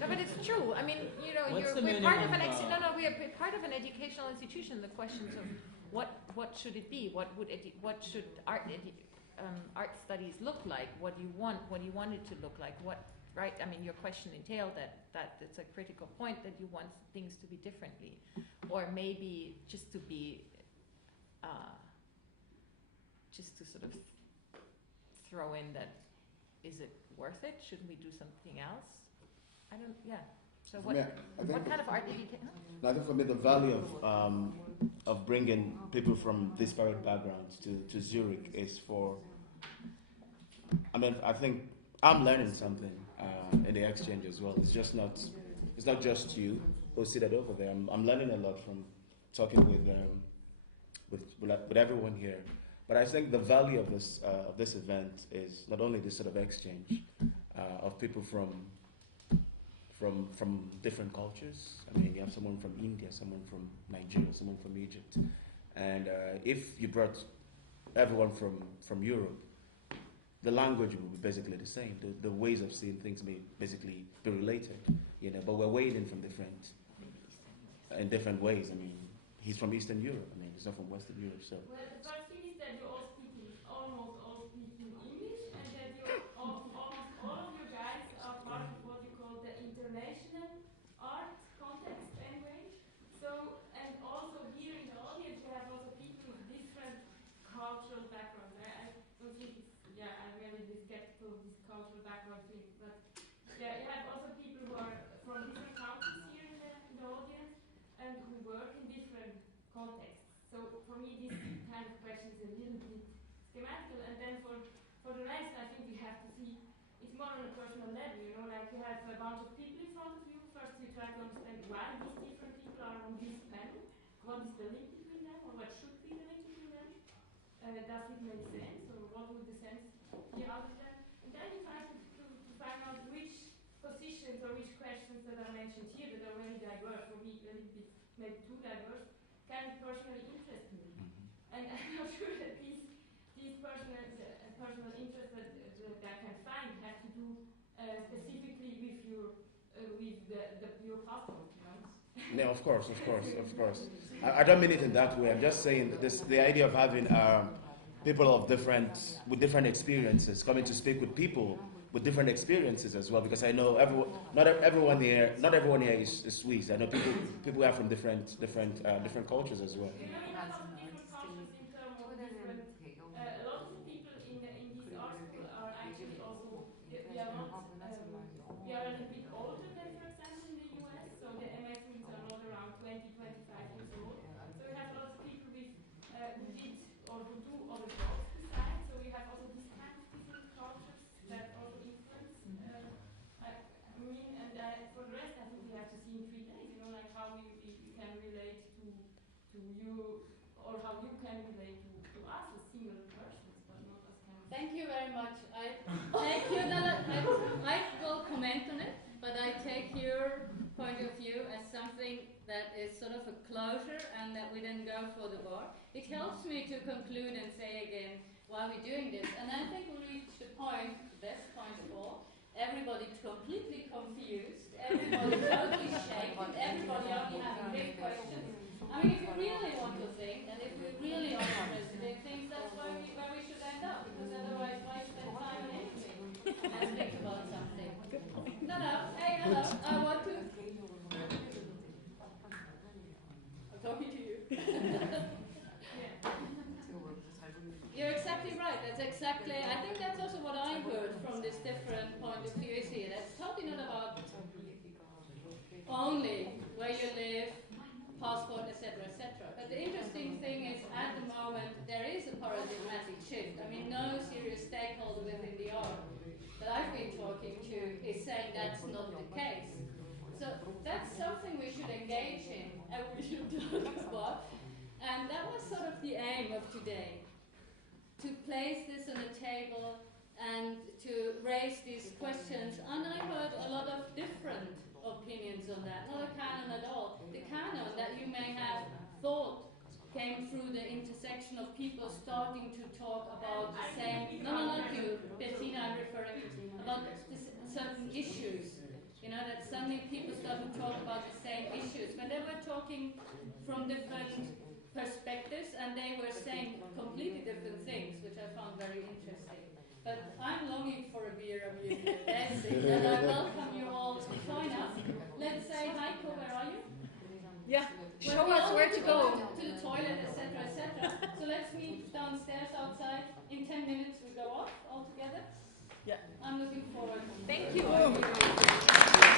No, but it's true. I mean, you know, we're part of an we're part of an educational institution. The questions of what should it be? What should art studies look like? What do you want it to look like? Right? I mean, your question entailed that it's a critical point that you want things to be differently, or maybe just to be, just to sort of throw in that, is it worth it? Shouldn't we do something else? So what kind of art did you take? I think for me the value of bringing people from disparate backgrounds to Zurich is I think I'm learning something in the exchange as well. It's not just you who sit over there. I'm learning a lot from talking with everyone here. But I think the value of this event is not only this sort of exchange of people from different cultures. I mean, you have someone from India, someone from Nigeria, someone from Egypt, and if you brought everyone from Europe, the language will be basically the same. The ways of seeing things may basically be related, you know. But we're weighed in from in different ways. I mean, he's from Eastern Europe. I mean, he's not from Western Europe. So. Well, the first thing is that you almost all speak in English, and that almost all of you guys are part of what you call the international art context anyway. So, and also here in the audience, you have also people with different cultural backgrounds. I don't think I'm really skeptical of this cultural background thing, but yeah, you have also people who are from different countries here in the audience and who work in different contexts. So for me, this kind of question is a little bit schematical, and then for the rest, I think we have to see it's more on a personal level. You know, like you have a bunch of people in front of you. First, you try to understand why these different people are on this panel. What is the link between them, or what should be the link between them? Does it make sense, or what would the sense be out of them? And then you try to find out which positions or which questions that are mentioned here that are very diverse, for me a little bit maybe too diverse, can personally interest me. And I'm not sure that these personal interests that I can find have to do specifically with your passport, you know? No, of course. I don't mean it in that way. I'm just saying the idea of having people with different experiences coming to speak with people with different experiences as well. Because I know not everyone here is Swiss. I know people who are from different cultures as well. Thank you very much. I will comment on it, but I take your point of view as something that is sort of a closure and that we then go for the bar. It helps me to conclude and say again why we're doing this. And I think we reached the best point of all. Everybody's completely confused, everybody totally shaken, everybody only having big questions. I mean, if you really want to think, and if we really are interested in things, that's where we should end up, because otherwise, why spend time on anything? Let's think about something. Good point. No, hey, hello, I want to. I'm talking to you. You're exactly right. I think that's also what I heard from this different point of view here. That's totally not about only where you live, passport, etc., etc. But the interesting thing is, at the moment, there is a paradigmatic shift. I mean, no serious stakeholder within the art that I've been talking to is saying that's not the case. So that's something we should engage in and we should talk about. And that was sort of the aim of today, to place this on the table and to raise these questions. And I heard a lot of different opinions on that, not a canon at all. The canon that you may have thought came through the intersection of people starting to talk about the same, not you, Bettina, I'm referring to, about certain issues. You know, that suddenly people start to talk about the same issues. When they were talking from different perspectives and they were saying completely different things, which I found very interesting. But I'm longing for a beer, dancing, and I welcome you all to join us. Let's say, Heiko, where are you? Yeah, Well, show us where to go. To the toilet, etc., etc. So let's meet downstairs outside. In 10 minutes we go off all together. Yeah. I'm looking forward. Thank you.